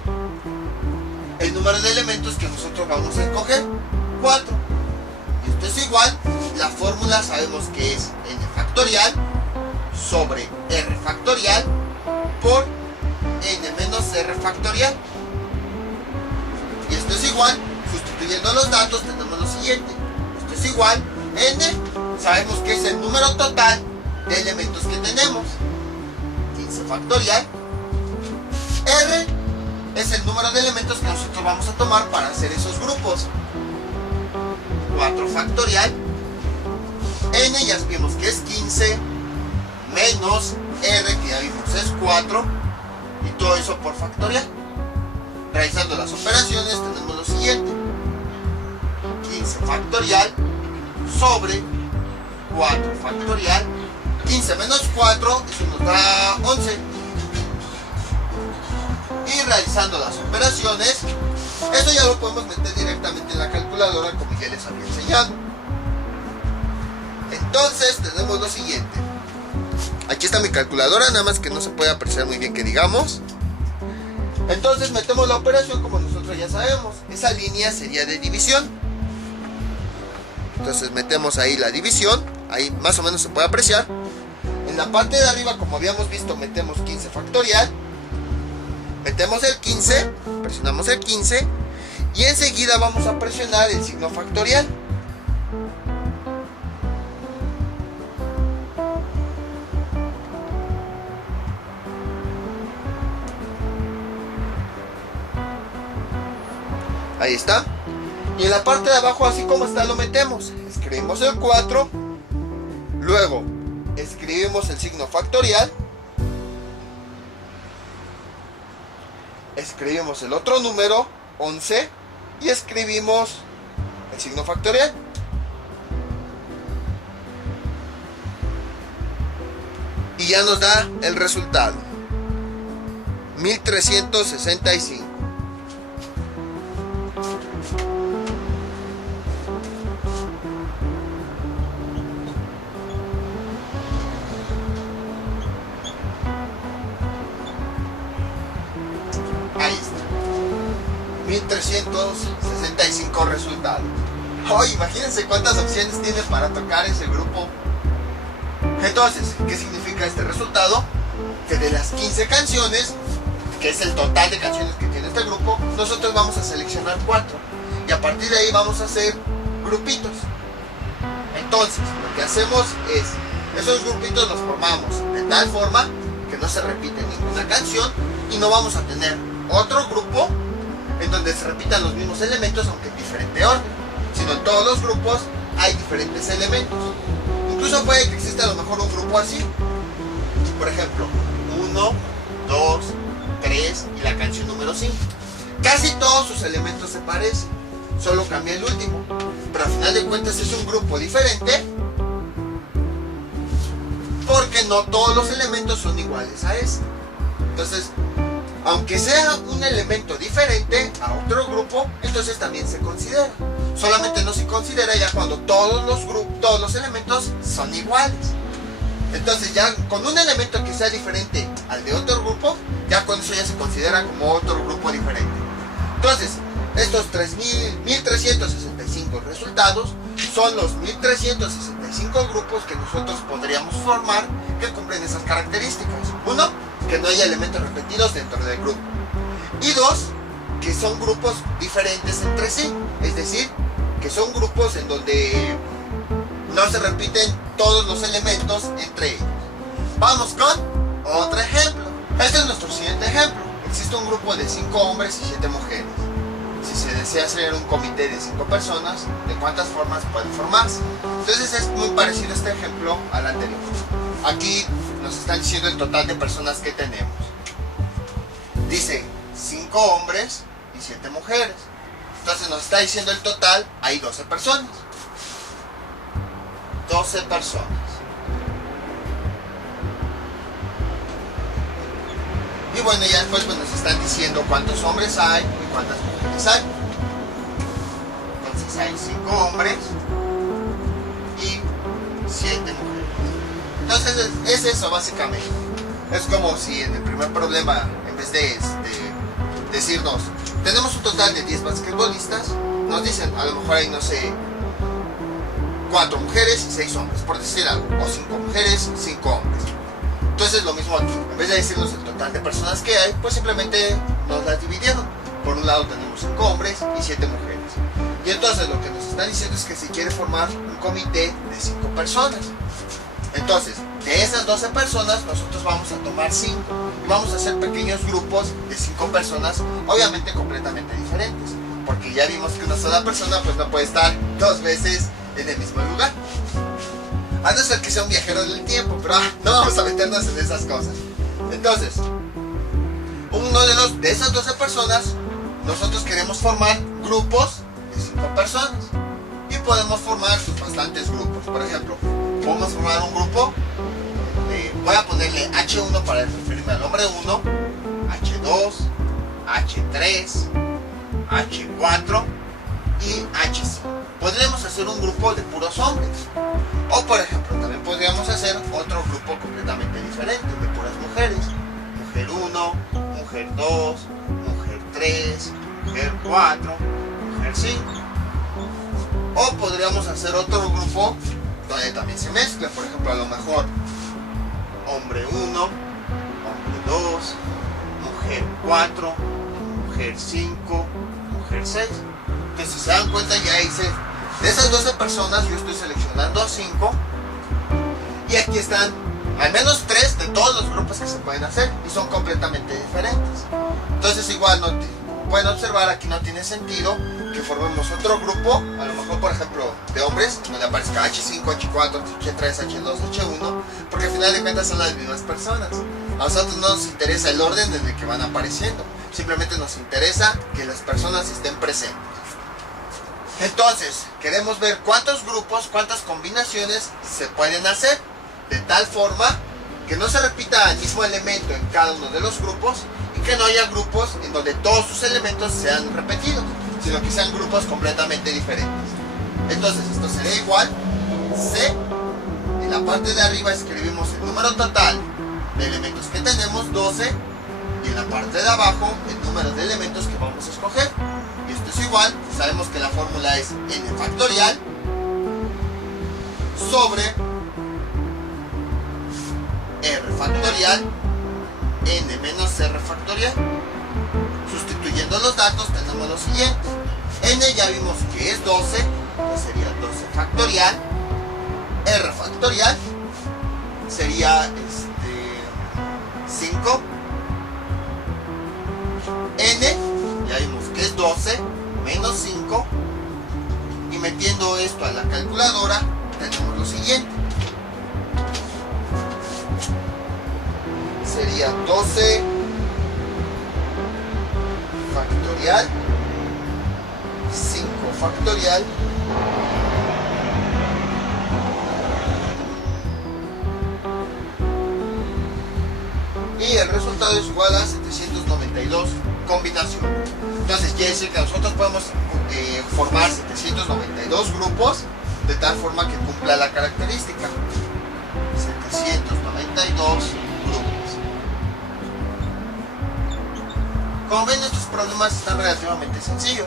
el número de elementos que nosotros vamos a escoger, 4. Y esto es igual, la fórmula sabemos que es n factorial sobre r factorial por n menos r factorial. Y esto es igual, sustituyendo los datos tenemos lo siguiente. Esto es igual, n sabemos que es el número total de elementos que tenemos, 15 factorial. R es el número de elementos que nosotros vamos a tomar para hacer esos grupos, 4 factorial. N ya vimos que es 15 menos R, que ya vimos es 4, y todo eso por factorial. Realizando las operaciones tenemos lo siguiente: 15 factorial sobre 4 factorial. 15 menos 4, eso nos da 11. Y realizando las operaciones, esto ya lo podemos meter directamente en la calculadora, como ya les había enseñado. Entonces tenemos lo siguiente. Aquí está mi calculadora, nada más que no se puede apreciar muy bien que digamos. Entonces metemos la operación como nosotros ya sabemos. Esa línea sería de división. Entonces metemos ahí la división, ahí más o menos se puede apreciar. En la parte de arriba, como habíamos visto, metemos 15 factorial. Metemos el 15, presionamos el 15 y enseguida vamos a presionar el signo factorial. Ahí está. Y en la parte de abajo, así como está, lo metemos. Escribimos el 4, luego escribimos el signo factorial, escribimos el otro número, 11, y escribimos el signo factorial. Y ya nos da el resultado: 1365. Ahí está, 1365 resultados. Oh, imagínense cuántas opciones tiene para tocar ese grupo. Entonces, ¿qué significa este resultado? Que de las 15 canciones, que es el total de canciones que tiene este grupo, nosotros vamos a seleccionar 4. Y a partir de ahí vamos a hacer grupitos. Entonces, lo que hacemos es, esos grupitos los formamos de tal forma que no se repite ninguna canción y no vamos a tener otro grupo en donde se repitan los mismos elementos aunque en diferente orden, sino en todos los grupos hay diferentes elementos. Incluso puede que exista a lo mejor un grupo así, por ejemplo 1, 2, 3 y la canción número 5. Casi todos sus elementos se parecen, solo cambia el último, pero al final de cuentas es un grupo diferente porque no todos los elementos son iguales a este. Entonces, aunque sea un elemento diferente a otro grupo, entonces también se considera. Solamente no se considera ya cuando todos los elementos son iguales. Entonces ya con un elemento que sea diferente al de otro grupo, ya con eso ya se considera como otro grupo diferente. Entonces, estos 1365 resultados son los 1365 grupos que nosotros podríamos formar que cumplen esas características. Uno, que no haya elementos repetidos dentro del grupo. Y dos, que son grupos diferentes entre sí. Es decir, que son grupos en donde no se repiten todos los elementos entre ellos. Vamos con otro ejemplo. Este es nuestro siguiente ejemplo. Existe un grupo de 5 hombres y 7 mujeres. Si se desea hacer un comité de 5 personas, ¿de cuántas formas pueden formarse? Entonces es muy parecido este ejemplo al anterior. Aquí nos están diciendo el total de personas que tenemos. Dice 5 hombres y 7 mujeres. Entonces nos está diciendo el total, hay 12 personas. 12 personas. Y bueno, ya después pues, nos están diciendo cuántos hombres hay y cuántas mujeres hay. Entonces hay 5 hombres y 7 mujeres. Entonces es eso básicamente. Es como si en el primer problema, en vez de decirnos, tenemos un total de 10 basquetbolistas, nos dicen, a lo mejor hay, no sé, 4 mujeres y 6 hombres, por decir algo. O 5 mujeres, 5 hombres. Entonces lo mismo aquí, en vez de decirnos el total de personas que hay, pues simplemente nos las dividieron. Por un lado tenemos 5 hombres y 7 mujeres. Y entonces lo que nos están diciendo es que se quiere formar un comité de 5 personas. Entonces, de esas 12 personas, nosotros vamos a tomar 5 y vamos a hacer pequeños grupos de 5 personas, obviamente completamente diferentes. Porque ya vimos que una sola persona pues no puede estar 2 veces en el mismo lugar. A no ser que sea un viajero del tiempo, pero no vamos a meternos en esas cosas. Entonces, de esas 12 personas, nosotros queremos formar grupos de 5 personas. Y podemos formar bastantes grupos. Por ejemplo, podemos formar un grupo, voy a ponerle H1 para referirme al hombre 1, H2, H3, H4 y H5. Podríamos hacer un grupo de puros hombres. O por ejemplo, también podríamos hacer otro grupo completamente diferente, de puras mujeres. Mujer 1, mujer 2, mujer 3, mujer 4, mujer 5. O podríamos hacer otro grupo donde también se mezcla. Por ejemplo, a lo mejor hombre 1, hombre 2, mujer 4, mujer 5, mujer 6. Entonces, si se dan cuenta, ya hice de esas 12 personas, yo estoy seleccionando a 5. Y aquí están al menos 3 de todos los grupos que se pueden hacer y son completamente diferentes. Entonces, igual pueden observar, aquí no tiene sentido que formemos otro grupo, a lo mejor por ejemplo de hombres, donde aparezca H5, H4, H3, H2, H1, porque al final de cuentas son las mismas personas. A nosotros no nos interesa el orden en el que van apareciendo, simplemente nos interesa que las personas estén presentes. Entonces, queremos ver cuántos grupos, cuántas combinaciones se pueden hacer, de tal forma que no se repita el mismo elemento en cada uno de los grupos y que no haya grupos en donde todos sus elementos sean repetidos, sino que sean grupos completamente diferentes. Entonces, esto sería igual C. En la parte de arriba escribimos el número total de elementos que tenemos, 12, y en la parte de abajo el número de elementos que vamos a escoger. Y esto es igual, sabemos que la fórmula es n factorial sobre r factorial n menos r factorial. Sustituyendo los datos tenemos lo siguiente: n ya vimos que es 12, que sería 12 factorial. R factorial sería 5. N ya vimos que es 12 menos 5. Y metiendo esto a la calculadora tenemos lo siguiente: sería 12 factorial, 5 factorial, y el resultado es igual a 792 combinaciones. Entonces quiere decir que nosotros podemos formar 792 grupos de tal forma que cumpla la característica. 792 grupos. Como ven, estos problemas están relativamente sencillos.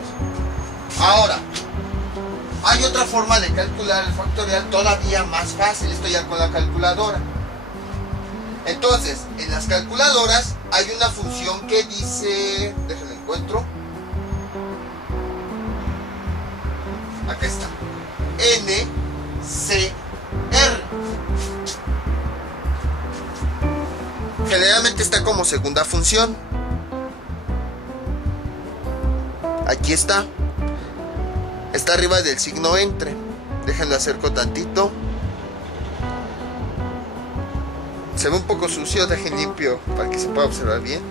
Ahora, hay otra forma de calcular el factorial todavía más fácil, esto ya con la calculadora. Entonces, en las calculadoras hay una función que dice, déjenme encuentro, acá está, NCR. Generalmente está como segunda función. Aquí está. Está arriba del signo entre. Déjenlo acerco tantito. Se ve un poco sucio, dejen limpio para que se pueda observar bien.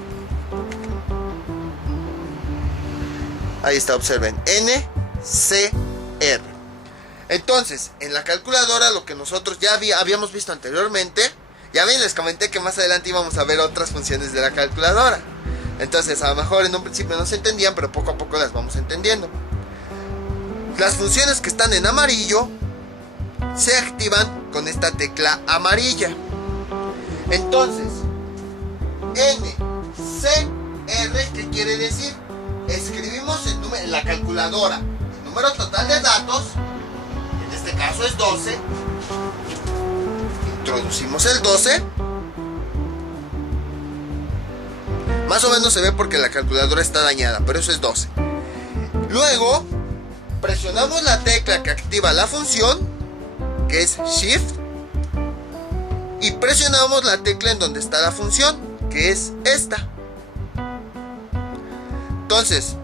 Ahí está, observen. NCR. Entonces, en la calculadora lo que nosotros ya habíamos visto anteriormente, ya ven, les comenté que más adelante íbamos a ver otras funciones de la calculadora. Entonces, a lo mejor en un principio no se entendían, pero poco a poco las vamos entendiendo. Las funciones que están en amarillo se activan con esta tecla amarilla. Entonces, NCR, ¿qué quiere decir? Escribimos en la calculadora el número total de datos, en este caso es 12. Introducimos el 12. Más o menos se ve porque la calculadora está dañada, pero eso es 12. Luego, presionamos la tecla que activa la función, que es Shift, y presionamos la tecla en donde está la función, que es esta. Entonces,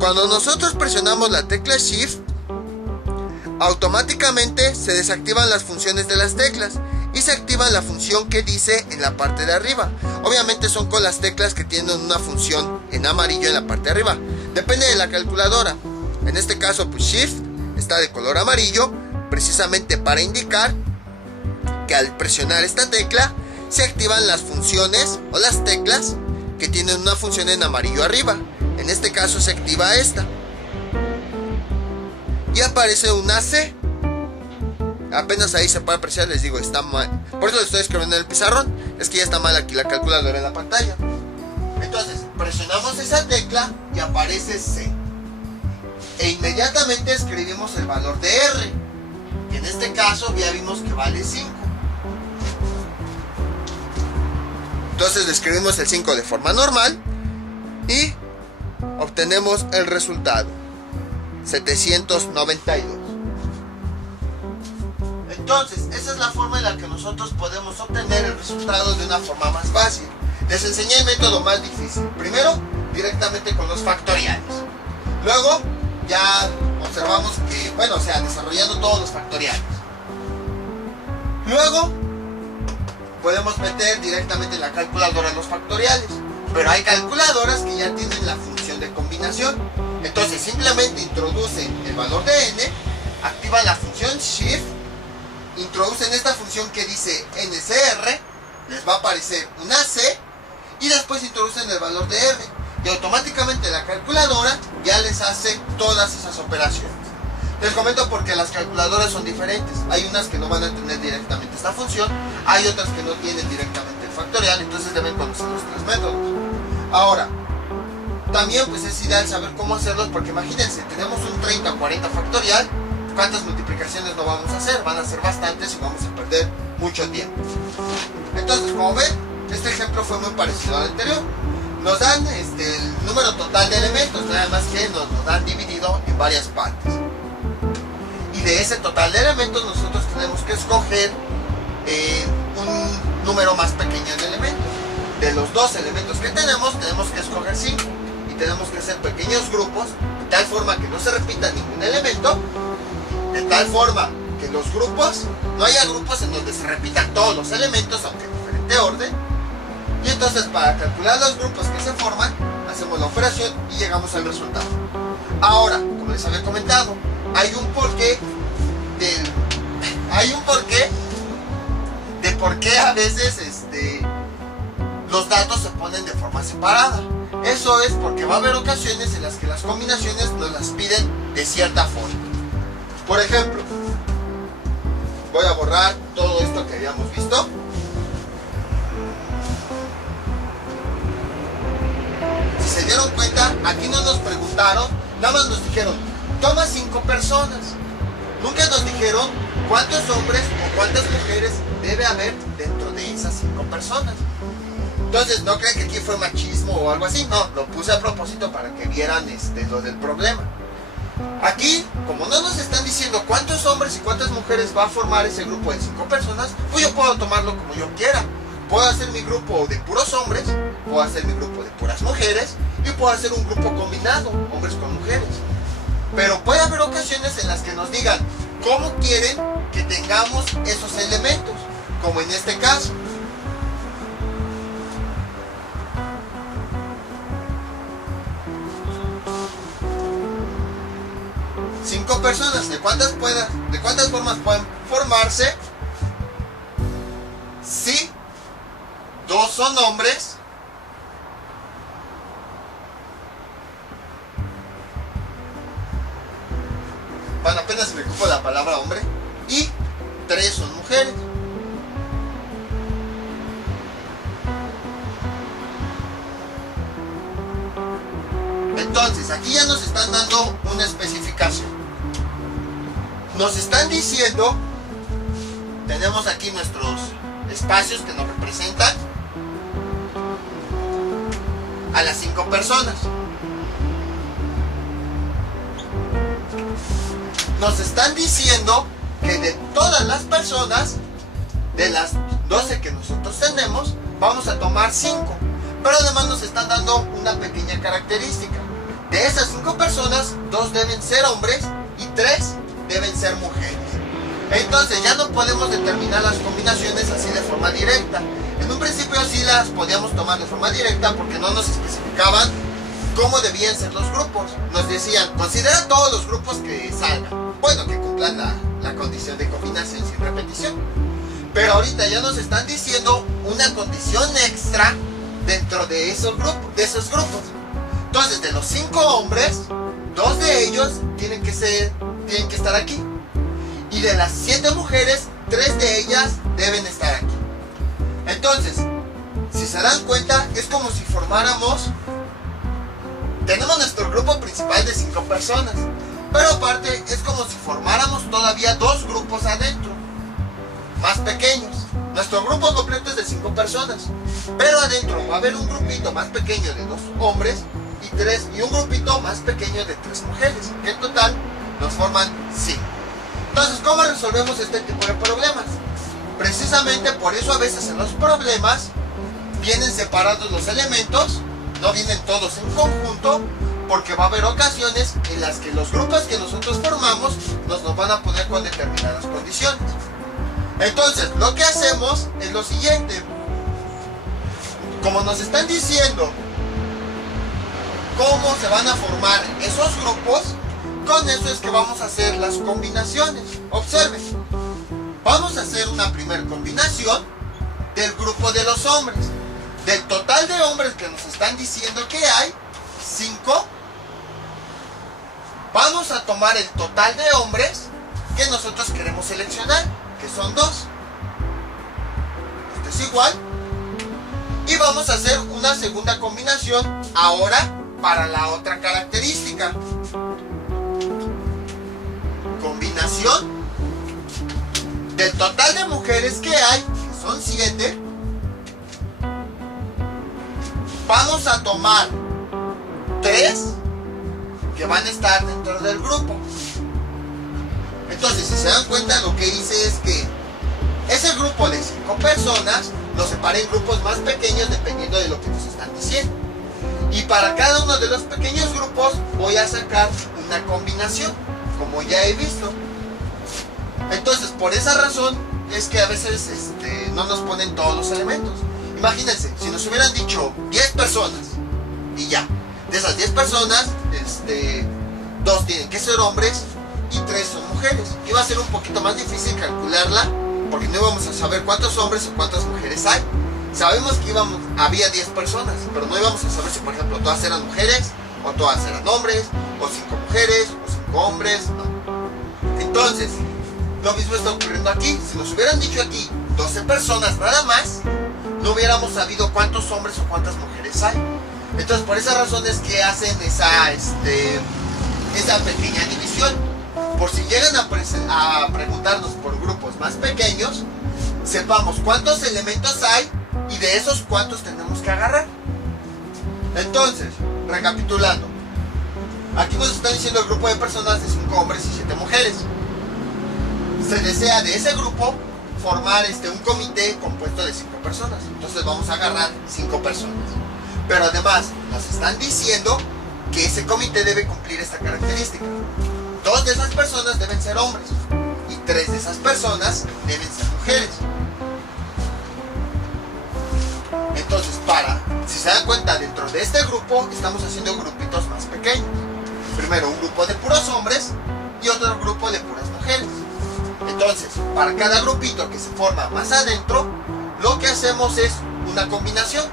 cuando nosotros presionamos la tecla Shift, automáticamente se desactivan las funciones de las teclas y se activa la función que dice en la parte de arriba. Obviamente son con las teclas que tienen una función en amarillo en la parte de arriba. Depende de la calculadora. En este caso, pues Shift está de color amarillo, precisamente para indicar que al presionar esta tecla se activan las funciones o las teclas que tienen una función en amarillo arriba. En este caso se activa esta y aparece una C. Apenas ahí se puede apreciar, les digo, está mal. Por eso lo estoy escribiendo en el pizarrón, es que ya está mal aquí la calculadora en la pantalla. Entonces, presionamos esa tecla y aparece C. E inmediatamente escribimos el valor de R, que en este caso ya vimos que vale 5. Entonces le escribimos el 5 de forma normal y obtenemos el resultado, 792. Entonces, esa es la forma en la que nosotros podemos obtener el resultado de una forma más fácil. Les enseñé el método más difícil. Primero, directamente con los factoriales. Luego, ya observamos que, bueno, o sea, desarrollando todos los factoriales. Luego, podemos meter directamente en la calculadora los factoriales. Pero hay calculadoras que ya tienen la función de combinación. Entonces, simplemente introducen el valor de n, activan la función Shift, introducen esta función que dice NCR, les va a aparecer una C y después introducen el valor de R y automáticamente la calculadora ya les hace todas esas operaciones. Les comento porque las calculadoras son diferentes. Hay unas que no van a tener directamente esta función, hay otras que no tienen directamente el factorial, entonces deben conocer los tres métodos. Ahora, también pues es ideal saber cómo hacerlos, porque imagínense, tenemos un 30 o 40 factorial, ¿cuántas multiplicaciones no vamos a hacer? Van a ser bastantes y vamos a perder mucho tiempo. Entonces, como ven, este ejemplo fue muy parecido al anterior. Nos dan el número total de elementos, nada más que nos lo dan dividido en varias partes. Y de ese total de elementos nosotros tenemos que escoger un número más pequeño de elementos. De los dos elementos que tenemos que escoger 5. Y tenemos que hacer pequeños grupos, de tal forma que no se repita ningún elemento, de tal forma que los grupos, no haya grupos en donde se repitan todos los elementos, aunque en diferente orden. Y entonces, para calcular los grupos que se forman, hacemos la operación y llegamos al resultado. Ahora, como les había comentado, hay un porqué de por qué a veces los datos se ponen de forma separada. Eso es porque va a haber ocasiones en las que las combinaciones nos las piden de cierta forma. Por ejemplo, voy a borrar todo esto que habíamos visto. Si se dieron cuenta, aquí no nos preguntaron, nada más nos dijeron, toma 5 personas. Nunca nos dijeron cuántos hombres o cuántas mujeres debe haber dentro de esas 5 personas. Entonces, no creen que aquí fue machismo o algo así, no, lo puse a propósito para que vieran lo del problema. Aquí, como no nos están diciendo cuántos hombres y cuántas mujeres va a formar ese grupo de 5 personas, pues yo puedo tomarlo como yo quiera. Puedo hacer mi grupo de puros hombres, puedo hacer mi grupo de puras mujeres y puedo hacer un grupo combinado, hombres con mujeres. Pero puede haber ocasiones en las que nos digan cómo quieren que tengamos esos elementos, como en este caso. Cinco personas, ¿de cuántas formas pueden formarse? Si 2 son hombres bueno, apenas me ocupo la palabra hombre, y 3 son mujeres. Entonces, aquí ya nos están dando una especificación. Nos están diciendo, tenemos aquí nuestros espacios que nos representan a las 5 personas. Nos están diciendo que de todas las personas, de las 12 que nosotros tenemos, vamos a tomar 5. Pero además nos están dando una pequeña característica. De esas 5 personas, 2 deben ser hombres y 3 deben ser mujeres. Entonces ya no podemos determinar las combinaciones así de forma directa. En un principio sí las podíamos tomar de forma directa porque no nos especificaban cómo debían ser los grupos. Nos decían, considera todos los grupos que salgan. Bueno, que cumplan la condición de combinación sin repetición. Pero ahorita ya nos están diciendo una condición extra dentro de esos grupos. Entonces, de los 5 hombres, 2 de ellos tienen que estar aquí. Y de las 7 mujeres, 3 de ellas deben estar aquí. Entonces, si se dan cuenta, es como si tenemos nuestro grupo principal de 5 personas, pero aparte es como si formáramos todavía 2 grupos adentro, más pequeños. Nuestro grupo completo es de 5 personas, pero adentro va a haber un grupito más pequeño de 2 hombres y un grupito más pequeño de 3 mujeres, que en total nos forman 5. Entonces, ¿cómo resolvemos este tipo de problemas? Precisamente por eso a veces en los problemas vienen separados los elementos, no vienen todos en conjunto, porque va a haber ocasiones en las que los grupos que nosotros formamos nos van a poner con determinadas condiciones. Entonces, lo que hacemos es lo siguiente. Como nos están diciendo cómo se van a formar esos grupos, con eso es que vamos a hacer las combinaciones. Observen, vamos a hacer una primera combinación del grupo de los hombres. Del total de hombres que nos están diciendo que hay, 5, vamos a tomar el total de hombres que nosotros queremos seleccionar, que son 2. Esto es igual. Y vamos a hacer una segunda combinación ahora para la otra característica. Combinación del total de mujeres que hay, que son 7. Vamos a tomar 3 que van a estar dentro del grupo. Entonces, si se dan cuenta, lo que hice es que ese grupo de 5 personas lo separé en grupos más pequeños dependiendo de lo que nos están diciendo. Y para cada uno de los pequeños grupos voy a sacar una combinación, como ya he visto. Entonces, por esa razón es que a veces no nos ponen todos los elementos. Imagínense, si nos hubieran dicho 10 personas y ya, de esas 10 personas, 2 tienen que ser hombres y 3 son mujeres. Iba a ser un poquito más difícil calcularla porque no íbamos a saber cuántos hombres o cuántas mujeres hay. Sabemos que había 10 personas, pero no íbamos a saber si, por ejemplo, todas eran mujeres o todas eran hombres, o 5 mujeres o 5 hombres, no. Entonces, lo mismo está ocurriendo aquí. Si nos hubieran dicho aquí 12 personas nada más, no hubiéramos sabido cuántos hombres o cuántas mujeres hay. Entonces, por esa razón es que hacen esa pequeña división. Por si llegan a preguntarnos por más pequeños, sepamos cuántos elementos hay y de esos cuántos tenemos que agarrar. Entonces, recapitulando, aquí nos están diciendo el grupo de personas de 5 hombres y 7 mujeres. Se desea de ese grupo formar un comité compuesto de 5 personas. Entonces vamos a agarrar 5 personas. Pero además nos están diciendo que ese comité debe cumplir esta característica. 2 de esas personas deben ser hombres y 3 de esas personas deben ser mujeres. Entonces, si se dan cuenta, dentro de este grupo estamos haciendo grupitos más pequeños. Primero un grupo de puros hombres y otro grupo de puras mujeres. Entonces, para cada grupito que se forma más adentro, lo que hacemos es una combinación.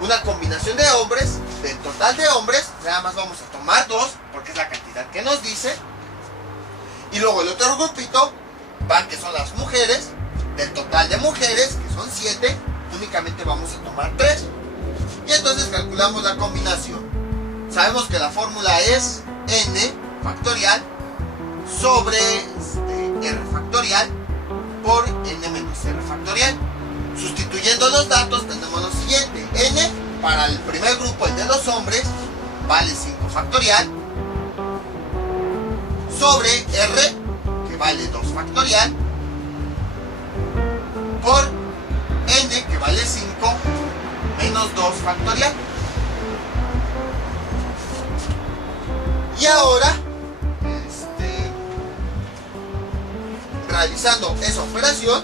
Una combinación de hombres. Del total de hombres, nada más vamos a tomar 2, porque es la cantidad que nos dice. Y luego el otro grupito, que son las mujeres. Del total de mujeres, que son 7, únicamente vamos a tomar 3. Y entonces calculamos la combinación. Sabemos que la fórmula es n factorial sobre r factorial por n menos r factorial. Sustituyendo los datos tenemos lo siguiente. N para el primer grupo, el de los hombres, vale 5 factorial sobre r, que vale 2 factorial, por n, que vale 5 menos 2 factorial. Y ahora, realizando esa operación,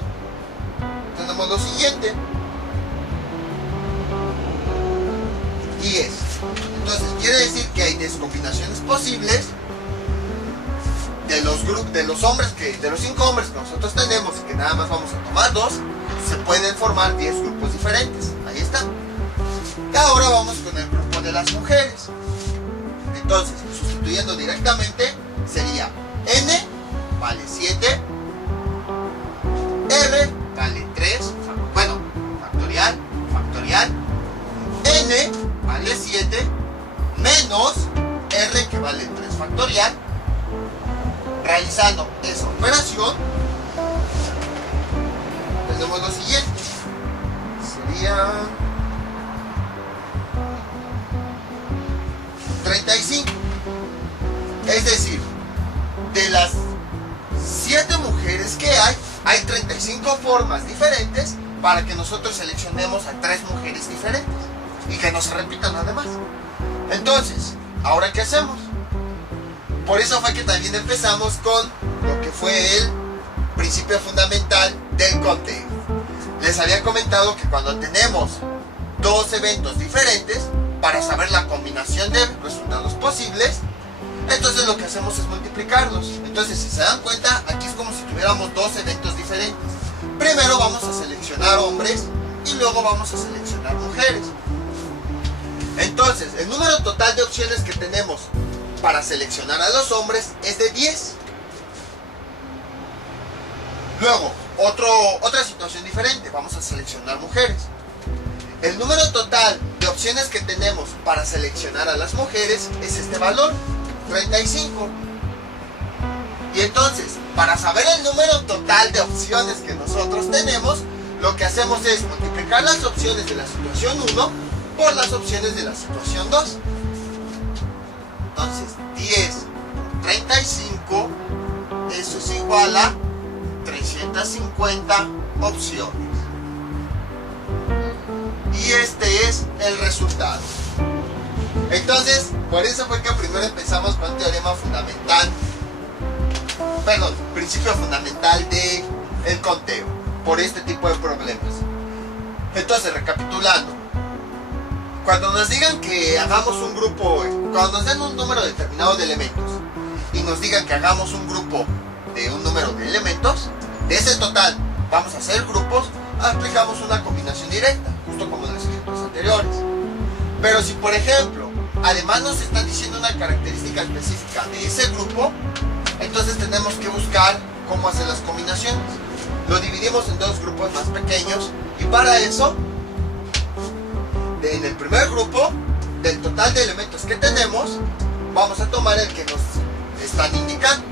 tenemos lo siguiente. Y es, entonces quiere decir que hay 10 combinaciones posibles de los hombres de los 5 hombres que nosotros tenemos, y que nada más vamos a tomar 2, se pueden formar 10 grupos diferentes. Ahí está. Y ahora vamos con el grupo de las mujeres. Entonces, sustituyendo directamente, sería n vale 7, r vale 3, factorial, n vale 7, menos r, que vale 3 factorial. Realizando esa operación, tenemos lo siguiente. Sería 35. Es decir, de las 7 mujeres que hay 35 formas diferentes para que nosotros seleccionemos a 3 mujeres diferentes y que no se repitan además. Entonces, ¿ahora qué hacemos? Por eso fue que también empezamos con lo que fue el principio fundamental del conteo. Les había comentado que cuando tenemos 2 eventos diferentes, para saber la combinación de resultados posibles, entonces lo que hacemos es multiplicarlos. Entonces, si se dan cuenta, aquí es como si tuviéramos 2 eventos diferentes. Primero vamos a seleccionar hombres y luego vamos a seleccionar mujeres. Entonces, el número total de opciones que tenemos para seleccionar a los hombres es de 10. Luego, otra situación diferente, vamos a seleccionar mujeres. El número total de opciones que tenemos para seleccionar a las mujeres es este valor, 35. Y entonces, para saber el número total de opciones que nosotros tenemos, lo que hacemos es multiplicar las opciones de la situación 1 por las opciones de la situación 2. Entonces, 10 por 35, eso es igual a 350 opciones. Y este es el resultado. Entonces, por eso fue que primero empezamos con un teorema fundamental, principio fundamental del conteo, por este tipo de problemas. Entonces, recapitulando, cuando nos digan que hagamos un grupo, cuando nos den un número determinado de elementos y nos digan que hagamos un grupo de un número de elementos, de ese total vamos a hacer grupos, aplicamos una combinación directa, justo como en los ejemplos anteriores. Pero si, por ejemplo, además nos están diciendo una característica específica de ese grupo, entonces tenemos que buscar cómo hacer las combinaciones. Lo dividimos en 2 grupos más pequeños y para eso, en el primer grupo, del total de elementos que tenemos, vamos a tomar el que nos están indicando.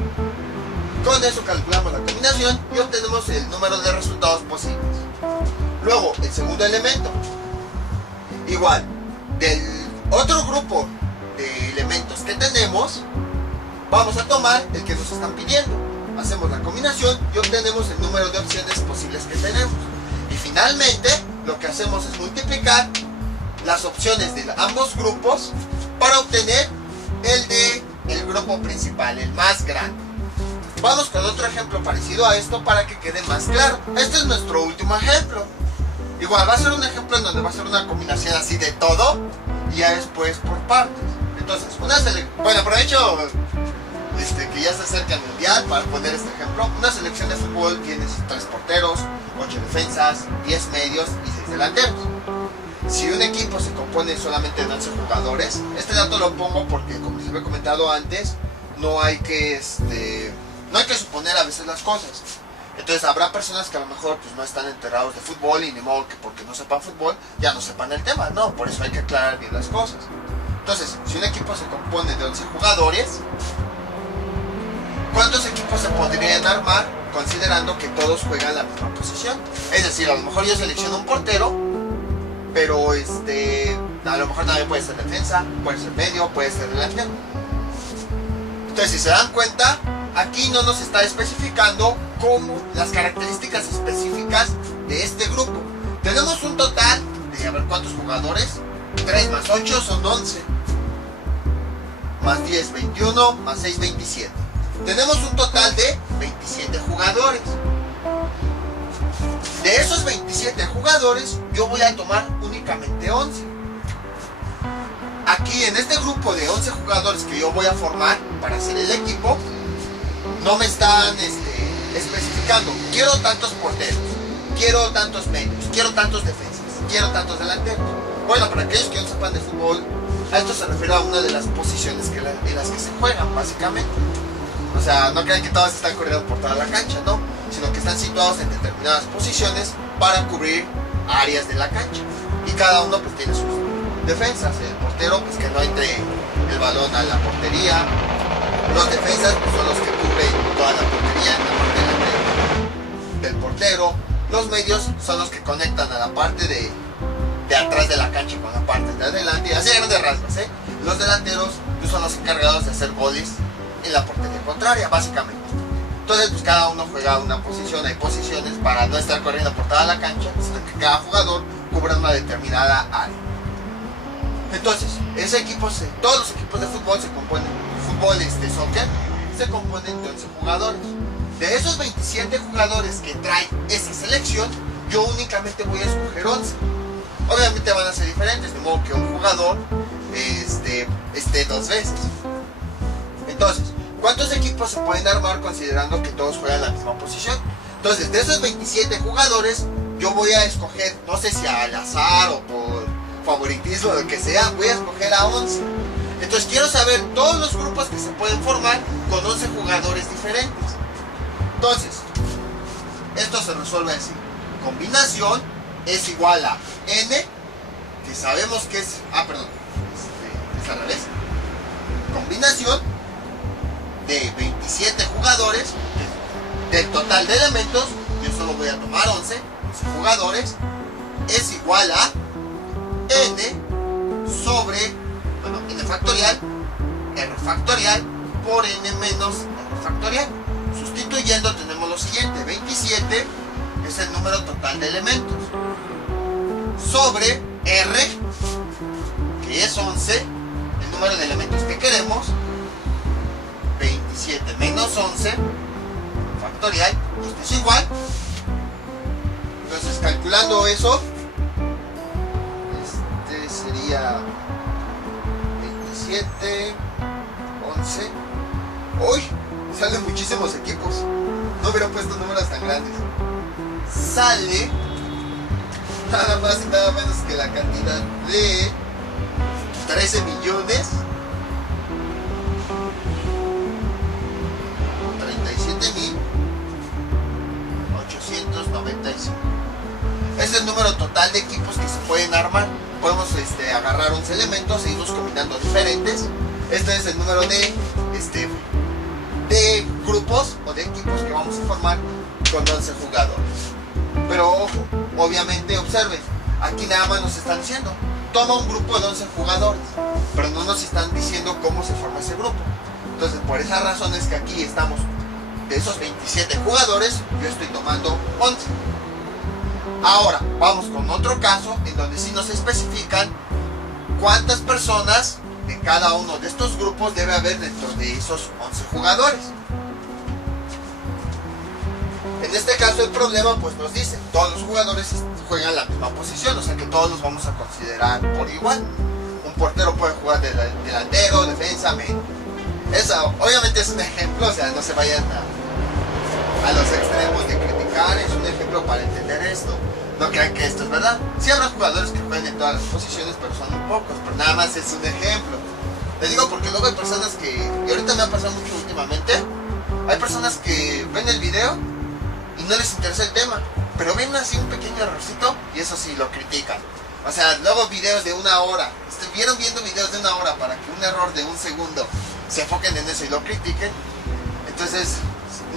Con eso calculamos la combinación y obtenemos el número de resultados posibles. Luego, el segundo elemento. Igual, del otro grupo de elementos que tenemos, vamos a tomar el que nos están pidiendo. Hacemos la combinación y obtenemos el número de opciones posibles que tenemos. Y finalmente, lo que hacemos es multiplicar las opciones de ambos grupos para obtener el grupo principal, el más grande. Vamos con otro ejemplo parecido a esto para que quede más claro. Este es nuestro último ejemplo. Igual va a ser un ejemplo en donde va a ser una combinación así de todo y ya después por partes. Entonces, bueno, aprovecho que ya se acerca el mundial para poner este ejemplo. Una selección de fútbol tiene 3 porteros, 8 defensas, 10 medios y 6 delanteros. Si un equipo se compone solamente de 11 jugadores, este dato lo pongo porque, como les había comentado antes, no hay que suponer a veces las cosas. Entonces habrá personas que a lo mejor pues, no están enterados de fútbol y ni modo que porque no sepan fútbol ya no sepan el tema. No, por eso hay que aclarar bien las cosas. Entonces, si un equipo se compone de 11 jugadores, ¿cuántos equipos se podrían armar considerando que todos juegan la misma posición? Es decir, a lo mejor yo selecciono un portero, pero a lo mejor también puede ser defensa, puede ser medio, puede ser delantero. Entonces, si se dan cuenta, aquí no nos está especificando cómo las características específicas de este grupo. Tenemos un total de, a ver cuántos jugadores, 3 más 8 son 11, más 10, 21, más 6, 27. Tenemos un total de 27 jugadores. De esos 27 jugadores, yo voy a tomar únicamente 11. Aquí en este grupo de 11 jugadores que yo voy a formar para hacer el equipo, no me están especificando, quiero tantos porteros, quiero tantos medios, quiero tantos defensas, quiero tantos delanteros. Bueno, para aquellos que no sepan de fútbol, a esto se refiere a una de las posiciones en las que se juegan, básicamente. O sea, no crean que todos están corriendo por toda la cancha, ¿no? Sino que están situados en determinadas posiciones para cubrir áreas de la cancha. Y cada uno pues tiene sus defensas. El portero pues que no entre el balón a la portería. Los defensas pues, son los que cubren toda la portería en la parte del portero. Los medios son los que conectan a la parte de atrás de la cancha con la parte de adelante. Así a grandes rasgos, ¿eh? Los delanteros pues, son los encargados de hacer goles en la portería contraria, básicamente. Entonces pues cada uno juega una posición. Hay posiciones para no estar corriendo por toda la cancha, sino que cada jugador cubra una determinada área. Entonces, todos los equipos de fútbol se componen, soccer, se componen de 11 jugadores. De esos 27 jugadores que trae esa selección, yo únicamente voy a escoger 11. Obviamente van a ser diferentes, de modo que un jugador esté 2 veces. Entonces, ¿cuántos equipos se pueden armar considerando que todos juegan la misma posición? Entonces, de esos 27 jugadores, yo voy a escoger, no sé si al azar o por favoritismo o lo que sea, voy a escoger a 11. Entonces, quiero saber todos los grupos que se pueden formar con 11 jugadores diferentes. Entonces, esto se resuelve así. Combinación es igual a n, que sabemos que es... es al revés. Combinación de 27 jugadores, del total de elementos, yo solo voy a tomar 11 jugadores, es igual a n sobre, n factorial, r factorial por n menos r factorial. Sustituyendo tenemos lo siguiente: 27 es el número total de elementos, sobre r, que es 11, el número de elementos que queremos, 27 menos 11 factorial, esto es igual. Entonces, calculando eso, sería 27, 11. ¡Uy! Salen muchísimos equipos. No hubiera puesto números tan grandes. Sale nada más y nada menos que la cantidad de 13 millones 37.895. Es el número total de equipos que se pueden armar. Podemos agarrar 11 elementos, seguimos combinando diferentes. Este es el número de de grupos o de equipos que vamos a formar con 11 jugadores. Pero ojo, obviamente observen, aquí nada más nos están diciendo, toma un grupo de 11 jugadores, pero no nos están diciendo cómo se forma ese grupo. Entonces, por esa razón es que aquí estamos, de esos 27 jugadores, yo estoy tomando 11. Ahora, vamos con otro caso en donde sí nos especifican cuántas personas de cada uno de estos grupos debe haber dentro de esos 11 jugadores. En este caso el problema pues nos dice, todos los jugadores juegan la misma posición, o sea que todos los vamos a considerar por igual. Un portero puede jugar de delantero, defensa, medio. Eso obviamente es un ejemplo, o sea, no se vayan a los extremos de criticar, es un ejemplo para entender esto. No crean que esto es verdad. Sí habrá jugadores que jueguen en todas las posiciones, pero son muy pocos, pero nada más es un ejemplo. Les digo porque luego hay personas que, y ahorita me ha pasado mucho últimamente, hay personas que ven el video y no les interesa el tema, pero ven así un pequeño errorcito y eso sí lo critican. O sea, luego videos de 1 hora, estuvieron viendo videos de 1 hora para que un error de 1 segundo se enfoquen en eso y lo critiquen. Entonces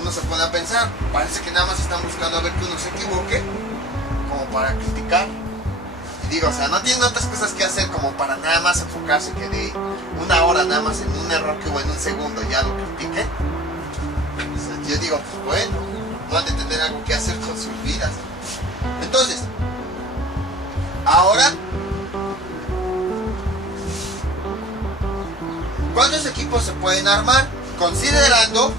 uno se pone a pensar, parece que nada más están buscando a ver que uno se equivoque como para criticar. Y digo, o sea, no tienen otras cosas que hacer como para nada más enfocarse que de 1 hora nada más en un error que hubo en 1 segundo ya lo critiquen. O sea, yo digo, pues bueno, no han de tener algo que hacer con sus vidas. Entonces, ahora, ¿cuántos equipos se pueden armar? Considerando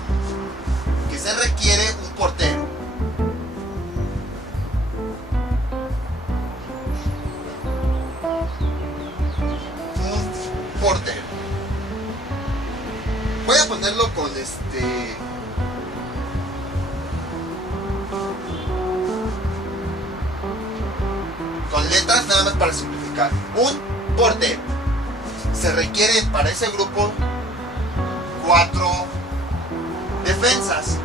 que se requiere un portero. Un portero. Voy a ponerlo con con letras nada más para simplificar. Un portero. Se requieren para ese grupo 4 defensas.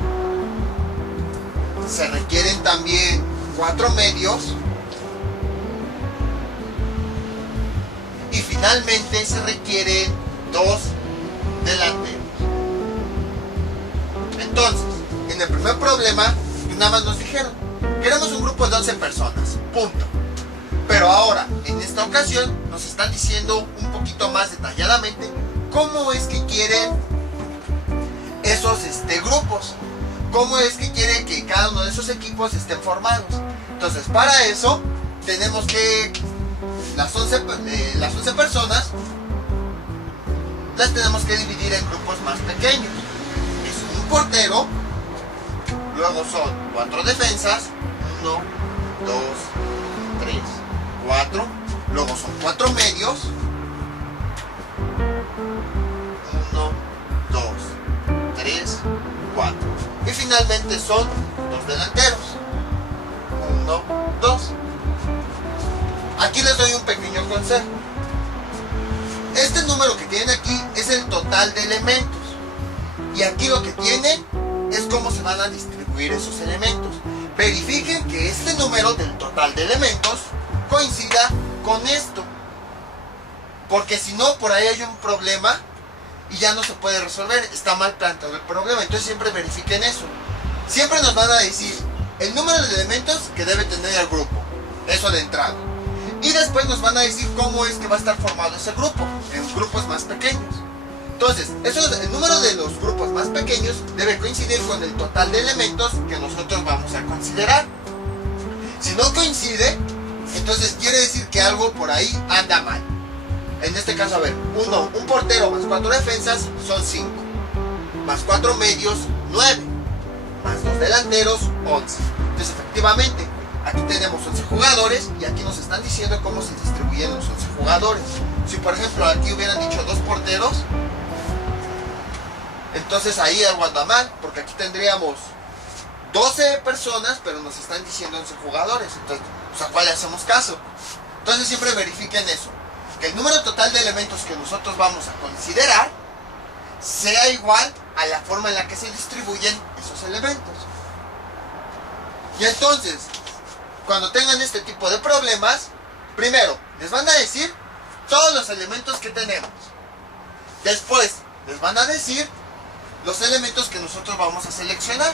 Se requieren también 4 medios. Y finalmente se requieren 2 delanteros. Entonces, en el primer problema, nada más nos dijeron, queremos un grupo de 11 personas. Punto. Pero ahora, en esta ocasión, nos están diciendo un poquito más detalladamente cómo es que quieren esos grupos. Cómo es que quieren que cada uno de esos equipos estén formados. Entonces, para eso, tenemos que las 11 personas las tenemos que dividir en grupos más pequeños. Es un portero, luego son 4 defensas, 1, 2, 3, 4, luego son 4 medios, 1, 2, 3, 4, y finalmente son 2 delanteros, 1, 2. Aquí les doy un pequeño consejo. Este número que tienen aquí es el total de elementos, y aquí lo que tienen es cómo se van a distribuir esos elementos. Verifiquen que este número del total de elementos coincida con esto, porque si no, por ahí hay un problema y ya no se puede resolver, está mal planteado el problema. Entonces siempre verifiquen eso. Siempre nos van a decir el número de elementos que debe tener el grupo, eso de entrada, y después nos van a decir cómo es que va a estar formado ese grupo en grupos más pequeños. Entonces, el número de los grupos más pequeños debe coincidir con el total de elementos que nosotros vamos a considerar. Si no coincide, entonces quiere decir que algo por ahí anda mal. En este caso, a ver, un portero más 4 defensas son 5, más 4 medios, 9, más 2 delanteros, 11. Entonces, efectivamente, aquí tenemos 11 jugadores y aquí nos están diciendo cómo se distribuyen los 11 jugadores. Si, por ejemplo, aquí hubieran dicho 2 porteros, entonces ahí algo anda mal, porque aquí tendríamos 12 personas, pero nos están diciendo 11 jugadores. Entonces, pues, ¿a cuál le hacemos caso? Entonces siempre verifiquen eso, que el número total de elementos que nosotros vamos a considerar sea igual a la forma en la que se distribuyen esos elementos. Y entonces, cuando tengan este tipo de problemas, primero les van a decir todos los elementos que tenemos. Después les van a decir los elementos que nosotros vamos a seleccionar.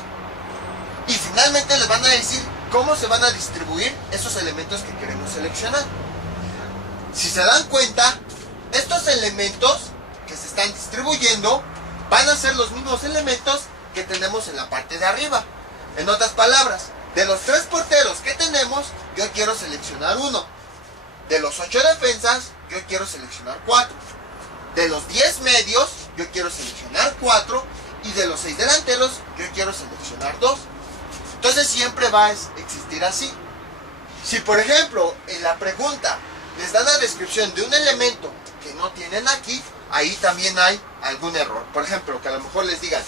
Y finalmente les van a decir cómo se van a distribuir esos elementos que queremos seleccionar. Si se dan cuenta, estos elementos que se están distribuyendo van a ser los mismos elementos que tenemos en la parte de arriba. En otras palabras, de los 3 porteros que tenemos, yo quiero seleccionar 1. De los 8 defensas, yo quiero seleccionar 4. De los 10 medios, yo quiero seleccionar 4. Y de los 6 delanteros, yo quiero seleccionar 2. Entonces siempre va a existir así. Si por ejemplo, en la pregunta les dan la descripción de un elemento que no tienen aquí, ahí también hay algún error. Por ejemplo, que a lo mejor les digan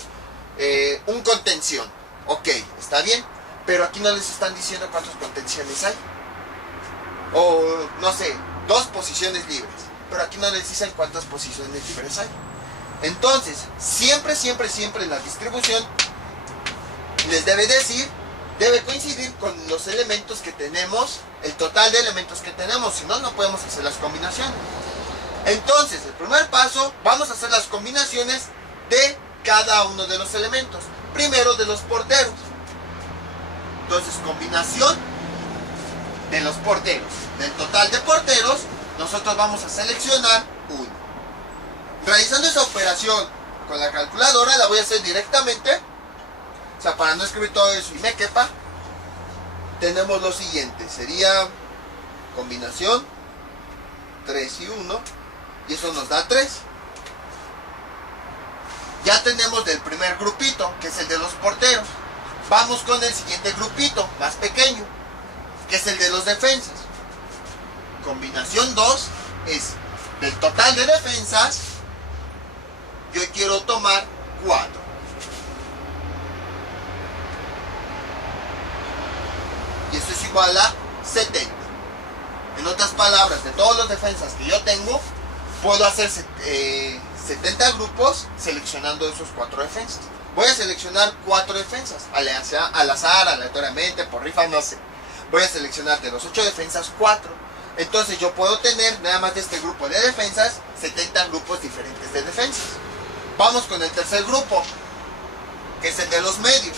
un contención. Ok, está bien, pero aquí no les están diciendo cuántas contenciones hay. O no sé, 2 posiciones libres, pero aquí no les dicen cuántas posiciones libres hay. Entonces, siempre en la distribución les debe coincidir con los elementos que tenemos, el total de elementos que tenemos, si no, no podemos hacer las combinaciones. Entonces, el primer paso, vamos a hacer las combinaciones de cada uno de los elementos. Primero de los porteros. Entonces, combinación de los porteros. Del total de porteros, nosotros vamos a seleccionar 1. Realizando esa operación con la calculadora, la voy a hacer directamente. O sea, para no escribir todo eso y me quepa, tenemos lo siguiente. Sería combinación 3 y 1. Y eso nos da 3. Ya tenemos del primer grupito, que es el de los porteros. Vamos con el siguiente grupito, más pequeño, que es el de los defensas. Combinación 2 es del total de defensas, yo quiero tomar 4. Y eso es igual a 70. En otras palabras, de todos los defensas que yo tengo, puedo hacer 70 grupos seleccionando esos 4 defensas. Voy a seleccionar 4 defensas, al azar, aleatoriamente, por rifa, no sé. Voy a seleccionar de los 8 defensas 4. Entonces yo puedo tener, nada más de este grupo de defensas, 70 grupos diferentes de defensas. Vamos con el tercer grupo, que es el de los medios.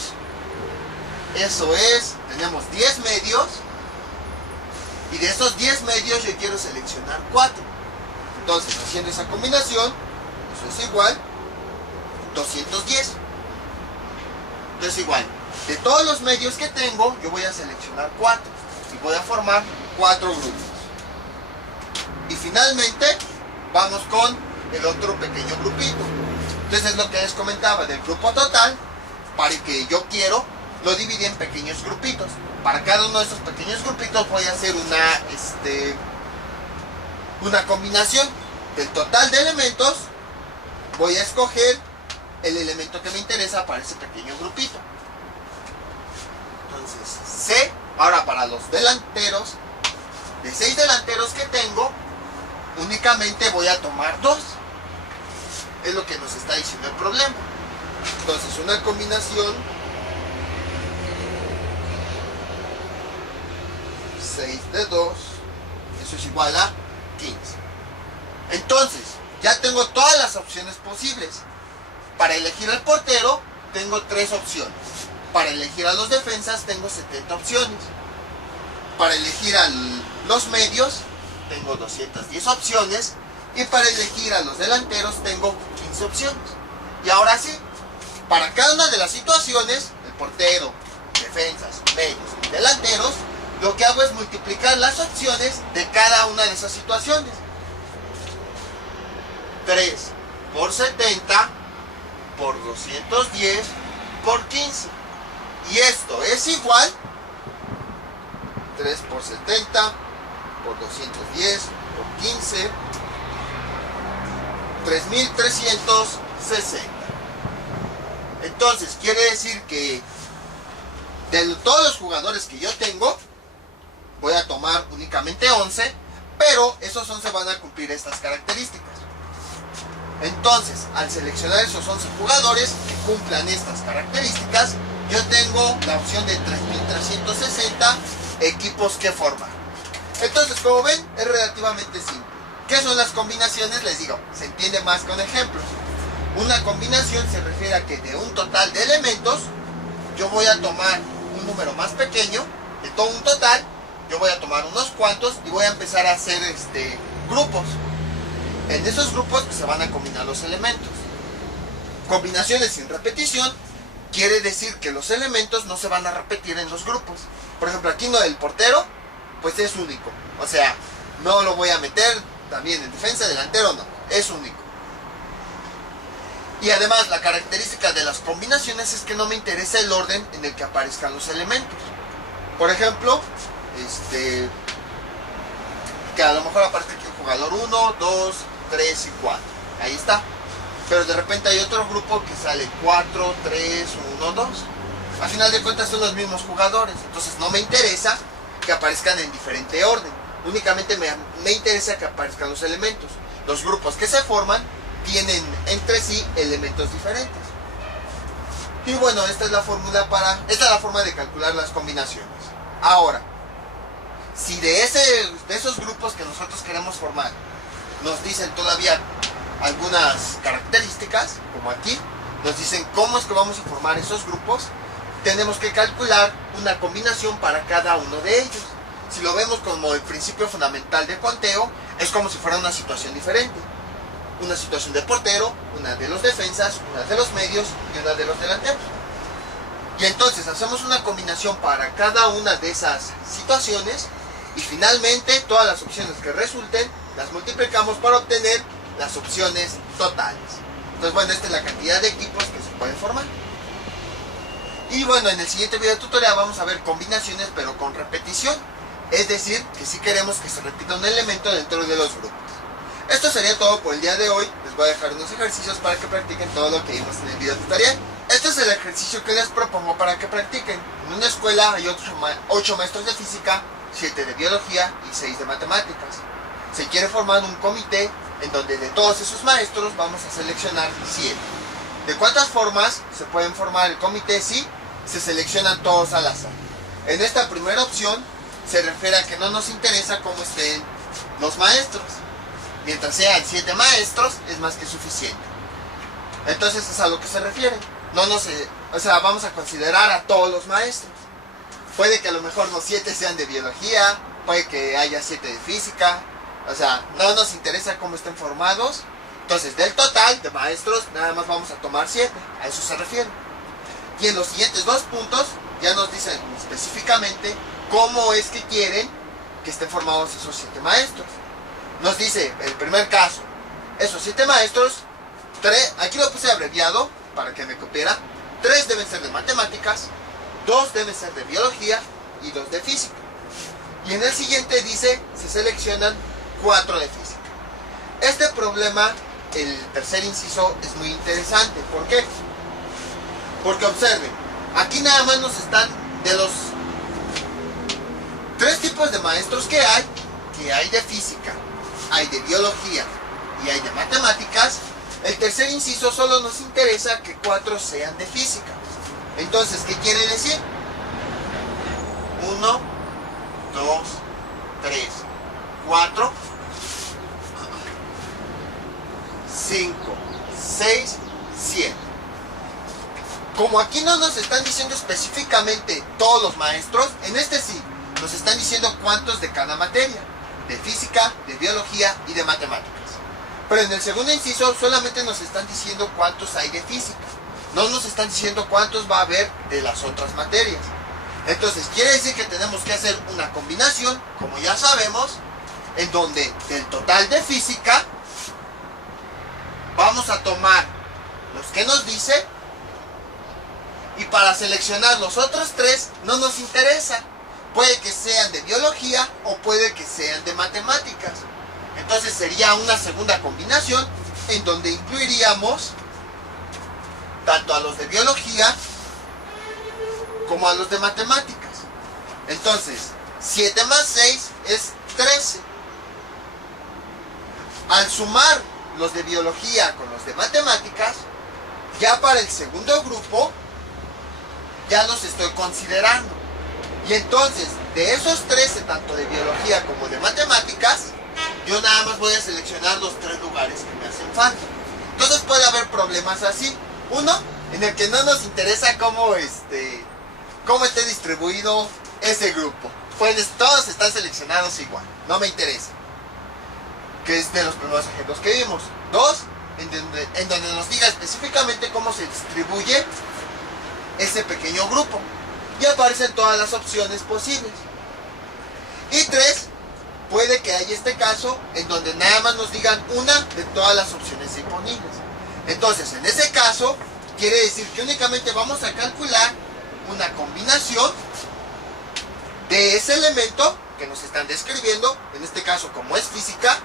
Eso es, tenemos 10 medios. Y de esos 10 medios yo quiero seleccionar 4. Entonces, haciendo esa combinación, eso es igual 210. Entonces igual, de todos los medios que tengo, yo voy a seleccionar 4. Y voy a formar 4 grupos. Y finalmente, vamos con el otro pequeño grupito. Entonces es lo que les comentaba del grupo total. Para el que yo quiero, lo dividí en pequeños grupitos. Para cada uno de esos pequeños grupitos voy a hacer una combinación del total de elementos. Voy a escoger el elemento que me interesa para ese pequeño grupito. Entonces C, ahora para los delanteros, de 6 delanteros que tengo, únicamente voy a tomar 2. Es lo que nos está diciendo el problema. Entonces una combinación 6 de 2, eso es igual a 15. Entonces, ya tengo todas las opciones posibles. Para elegir al portero, tengo 3 opciones. Para elegir a los defensas, tengo 70 opciones. Para elegir a los medios, tengo 210 opciones. Y para elegir a los delanteros, tengo 15 opciones. Y ahora sí, para cada una de las situaciones, el portero, defensas, medios y delanteros, lo que hago es multiplicar las opciones de cada una de esas situaciones. 3 por 70 por 210 por 15. Y esto es igual 3 por 70 por 210 por 15, 3360. Entonces quiere decir que de todos los jugadores que yo tengo, voy a tomar únicamente 11, pero esos 11 van a cumplir estas características. Entonces, al seleccionar esos 11 jugadores que cumplan estas características, yo tengo la opción de 3360 equipos que formar. Entonces, como ven, es relativamente simple. ¿Qué son las combinaciones? Les digo, se entiende más con ejemplos. Una combinación se refiere a que de un total de elementos, yo voy a tomar un número más pequeño, de todo un total, yo voy a tomar unos cuantos y voy a empezar a hacer grupos. En esos grupos pues, se van a combinar los elementos. Combinaciones sin repetición quiere decir que los elementos no se van a repetir en los grupos. Por ejemplo, aquí no, el portero, pues es único. O sea, no lo voy a meter también en defensa, delantero no, es único. Y además la característica de las combinaciones es que no me interesa el orden en el que aparezcan los elementos. Por ejemplo, que a lo mejor aparece aquí un jugador 1, 2, 3 y 4. Ahí está. Pero de repente hay otro grupo que sale 4, 3, 1, 2. Al final de cuentas son los mismos jugadores. Entonces no me interesa que aparezcan en diferente orden. Únicamente me interesa que aparezcan los elementos. Los grupos que se forman tienen entre sí elementos diferentes. Y bueno, esta es la forma de calcular las combinaciones. Ahora, si de esos grupos que nosotros queremos formar nos dicen todavía algunas características, como aquí, nos dicen cómo es que vamos a formar esos grupos, tenemos que calcular una combinación para cada uno de ellos. Si lo vemos como el principio fundamental de conteo, es como si fuera una situación diferente. Una situación de portero, una de los defensas, una de los medios y una de los delanteros. Y entonces hacemos una combinación para cada una de esas situaciones y finalmente todas las opciones que resulten las multiplicamos para obtener las opciones totales. Entonces bueno, esta es la cantidad de equipos que se pueden formar. Y bueno, en el siguiente video tutorial vamos a ver combinaciones pero con repetición. Es decir, que si queremos que se repita un elemento dentro de los grupos. Esto sería todo por el día de hoy. Les voy a dejar unos ejercicios para que practiquen todo lo que vimos en el video tutorial. Este es el ejercicio que les propongo para que practiquen. En una escuela hay 8 maestros de física, 7 de biología y 6 de matemáticas. Se quiere formar un comité en donde de todos esos maestros vamos a seleccionar 7. ¿De cuántas formas se pueden formar el comité? Sí, se seleccionan todos al azar. En esta primera opción se refiere a que no nos interesa cómo estén los maestros. Mientras sean 7 maestros, es más que suficiente. Entonces es a lo que se refiere. Vamos a considerar a todos los maestros. Puede que a lo mejor los 7 sean de biología, puede que haya 7 de física. O sea, no nos interesa cómo estén formados. Entonces, del total de maestros, nada más vamos a tomar 7. A eso se refiere. Y en los siguientes 2 puntos, ya nos dicen específicamente cómo es que quieren que estén formados esos 7 maestros. Nos dice, el primer caso, esos 7 maestros, aquí lo puse abreviado para que me copiera, 3 deben ser de matemáticas, 2 deben ser de biología y 2 de física. Y en el siguiente dice, se seleccionan 4 de física. Este problema, el tercer inciso, es muy interesante. ¿Por qué? Porque observen, aquí nada más nos están de los 3 tipos de maestros que hay de física, hay de biología y hay de matemáticas. El tercer inciso solo nos interesa que 4 sean de física. Entonces, ¿qué quiere decir? 1, 2, 3, 4, 5, 6, 7. Como aquí no nos están diciendo específicamente todos los maestros, en este sí, nos están diciendo cuántos de cada materia, de física, de biología y de matemáticas. Pero en el segundo inciso solamente nos están diciendo cuántos hay de física. No nos están diciendo cuántos va a haber de las otras materias. Entonces quiere decir que tenemos que hacer una combinación, como ya sabemos, en donde del total de física vamos a tomar los que nos dice y para seleccionar los otros 3 no nos interesa. Puede que sean de biología o puede que sean de matemáticas. Entonces sería una segunda combinación en donde incluiríamos tanto a los de biología como a los de matemáticas. Entonces, 7 más 6 es 13. Al sumar los de biología con los de matemáticas, ya para el segundo grupo, ya los estoy considerando. Y entonces, de esos 13, tanto de biología como de matemáticas, yo nada más voy a seleccionar los 3 lugares que me hacen falta. Entonces puede haber problemas así. Uno, en el que no nos interesa cómo esté distribuido ese grupo. Pues todos están seleccionados igual, no me interesa. Que es de los primeros ejemplos que vimos. Dos, en donde nos diga específicamente cómo se distribuye ese pequeño grupo. Y aparecen todas las opciones posibles. Y tres, puede que haya este caso en donde nada más nos digan una de todas las opciones disponibles. Entonces, en ese caso, quiere decir que únicamente vamos a calcular una combinación de ese elemento que nos están describiendo, en este caso como es física.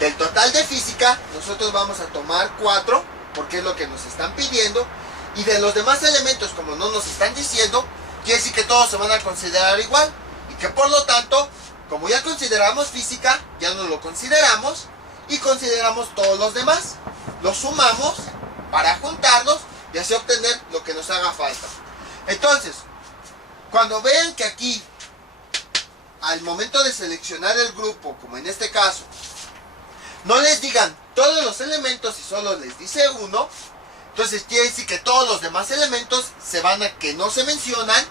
Del total de física, nosotros vamos a tomar 4, porque es lo que nos están pidiendo. Y de los demás elementos, como no nos están diciendo, quiere decir que todos se van a considerar igual. Y que por lo tanto, como ya consideramos física, ya no lo consideramos. Y consideramos todos los demás. Los sumamos para juntarlos y así obtener lo que nos haga falta. Entonces, cuando vean que aquí, al momento de seleccionar el grupo, como en este caso, no les digan todos los elementos y solo les dice uno, entonces quiere decir que todos los demás elementos que no se mencionan,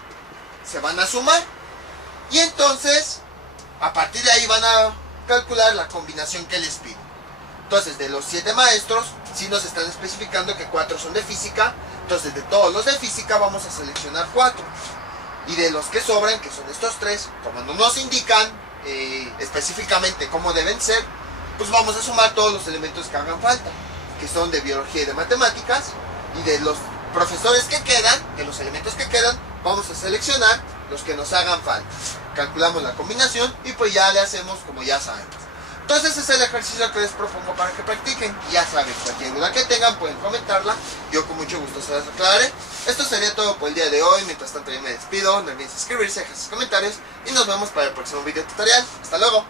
se van a sumar. Y entonces, a partir de ahí van a calcular la combinación que les piden. Entonces, de los 7 maestros, sí nos están especificando que 4 son de física. Entonces, de todos los de física vamos a seleccionar 4. Y de los que sobran, que son estos 3, como no nos indican específicamente cómo deben ser, pues vamos a sumar todos los elementos que hagan falta, que son de biología y de matemáticas. Y de los profesores que quedan, de los elementos que quedan, vamos a seleccionar los que nos hagan falta. Calculamos la combinación y pues ya le hacemos como ya sabemos. Entonces ese es el ejercicio que les propongo para que practiquen. Ya saben, cualquier duda que tengan pueden comentarla. Yo con mucho gusto se las aclararé. Esto sería todo por el día de hoy. Mientras tanto yo me despido. No olviden suscribirse, dejar sus comentarios. Y nos vemos para el próximo video tutorial. Hasta luego.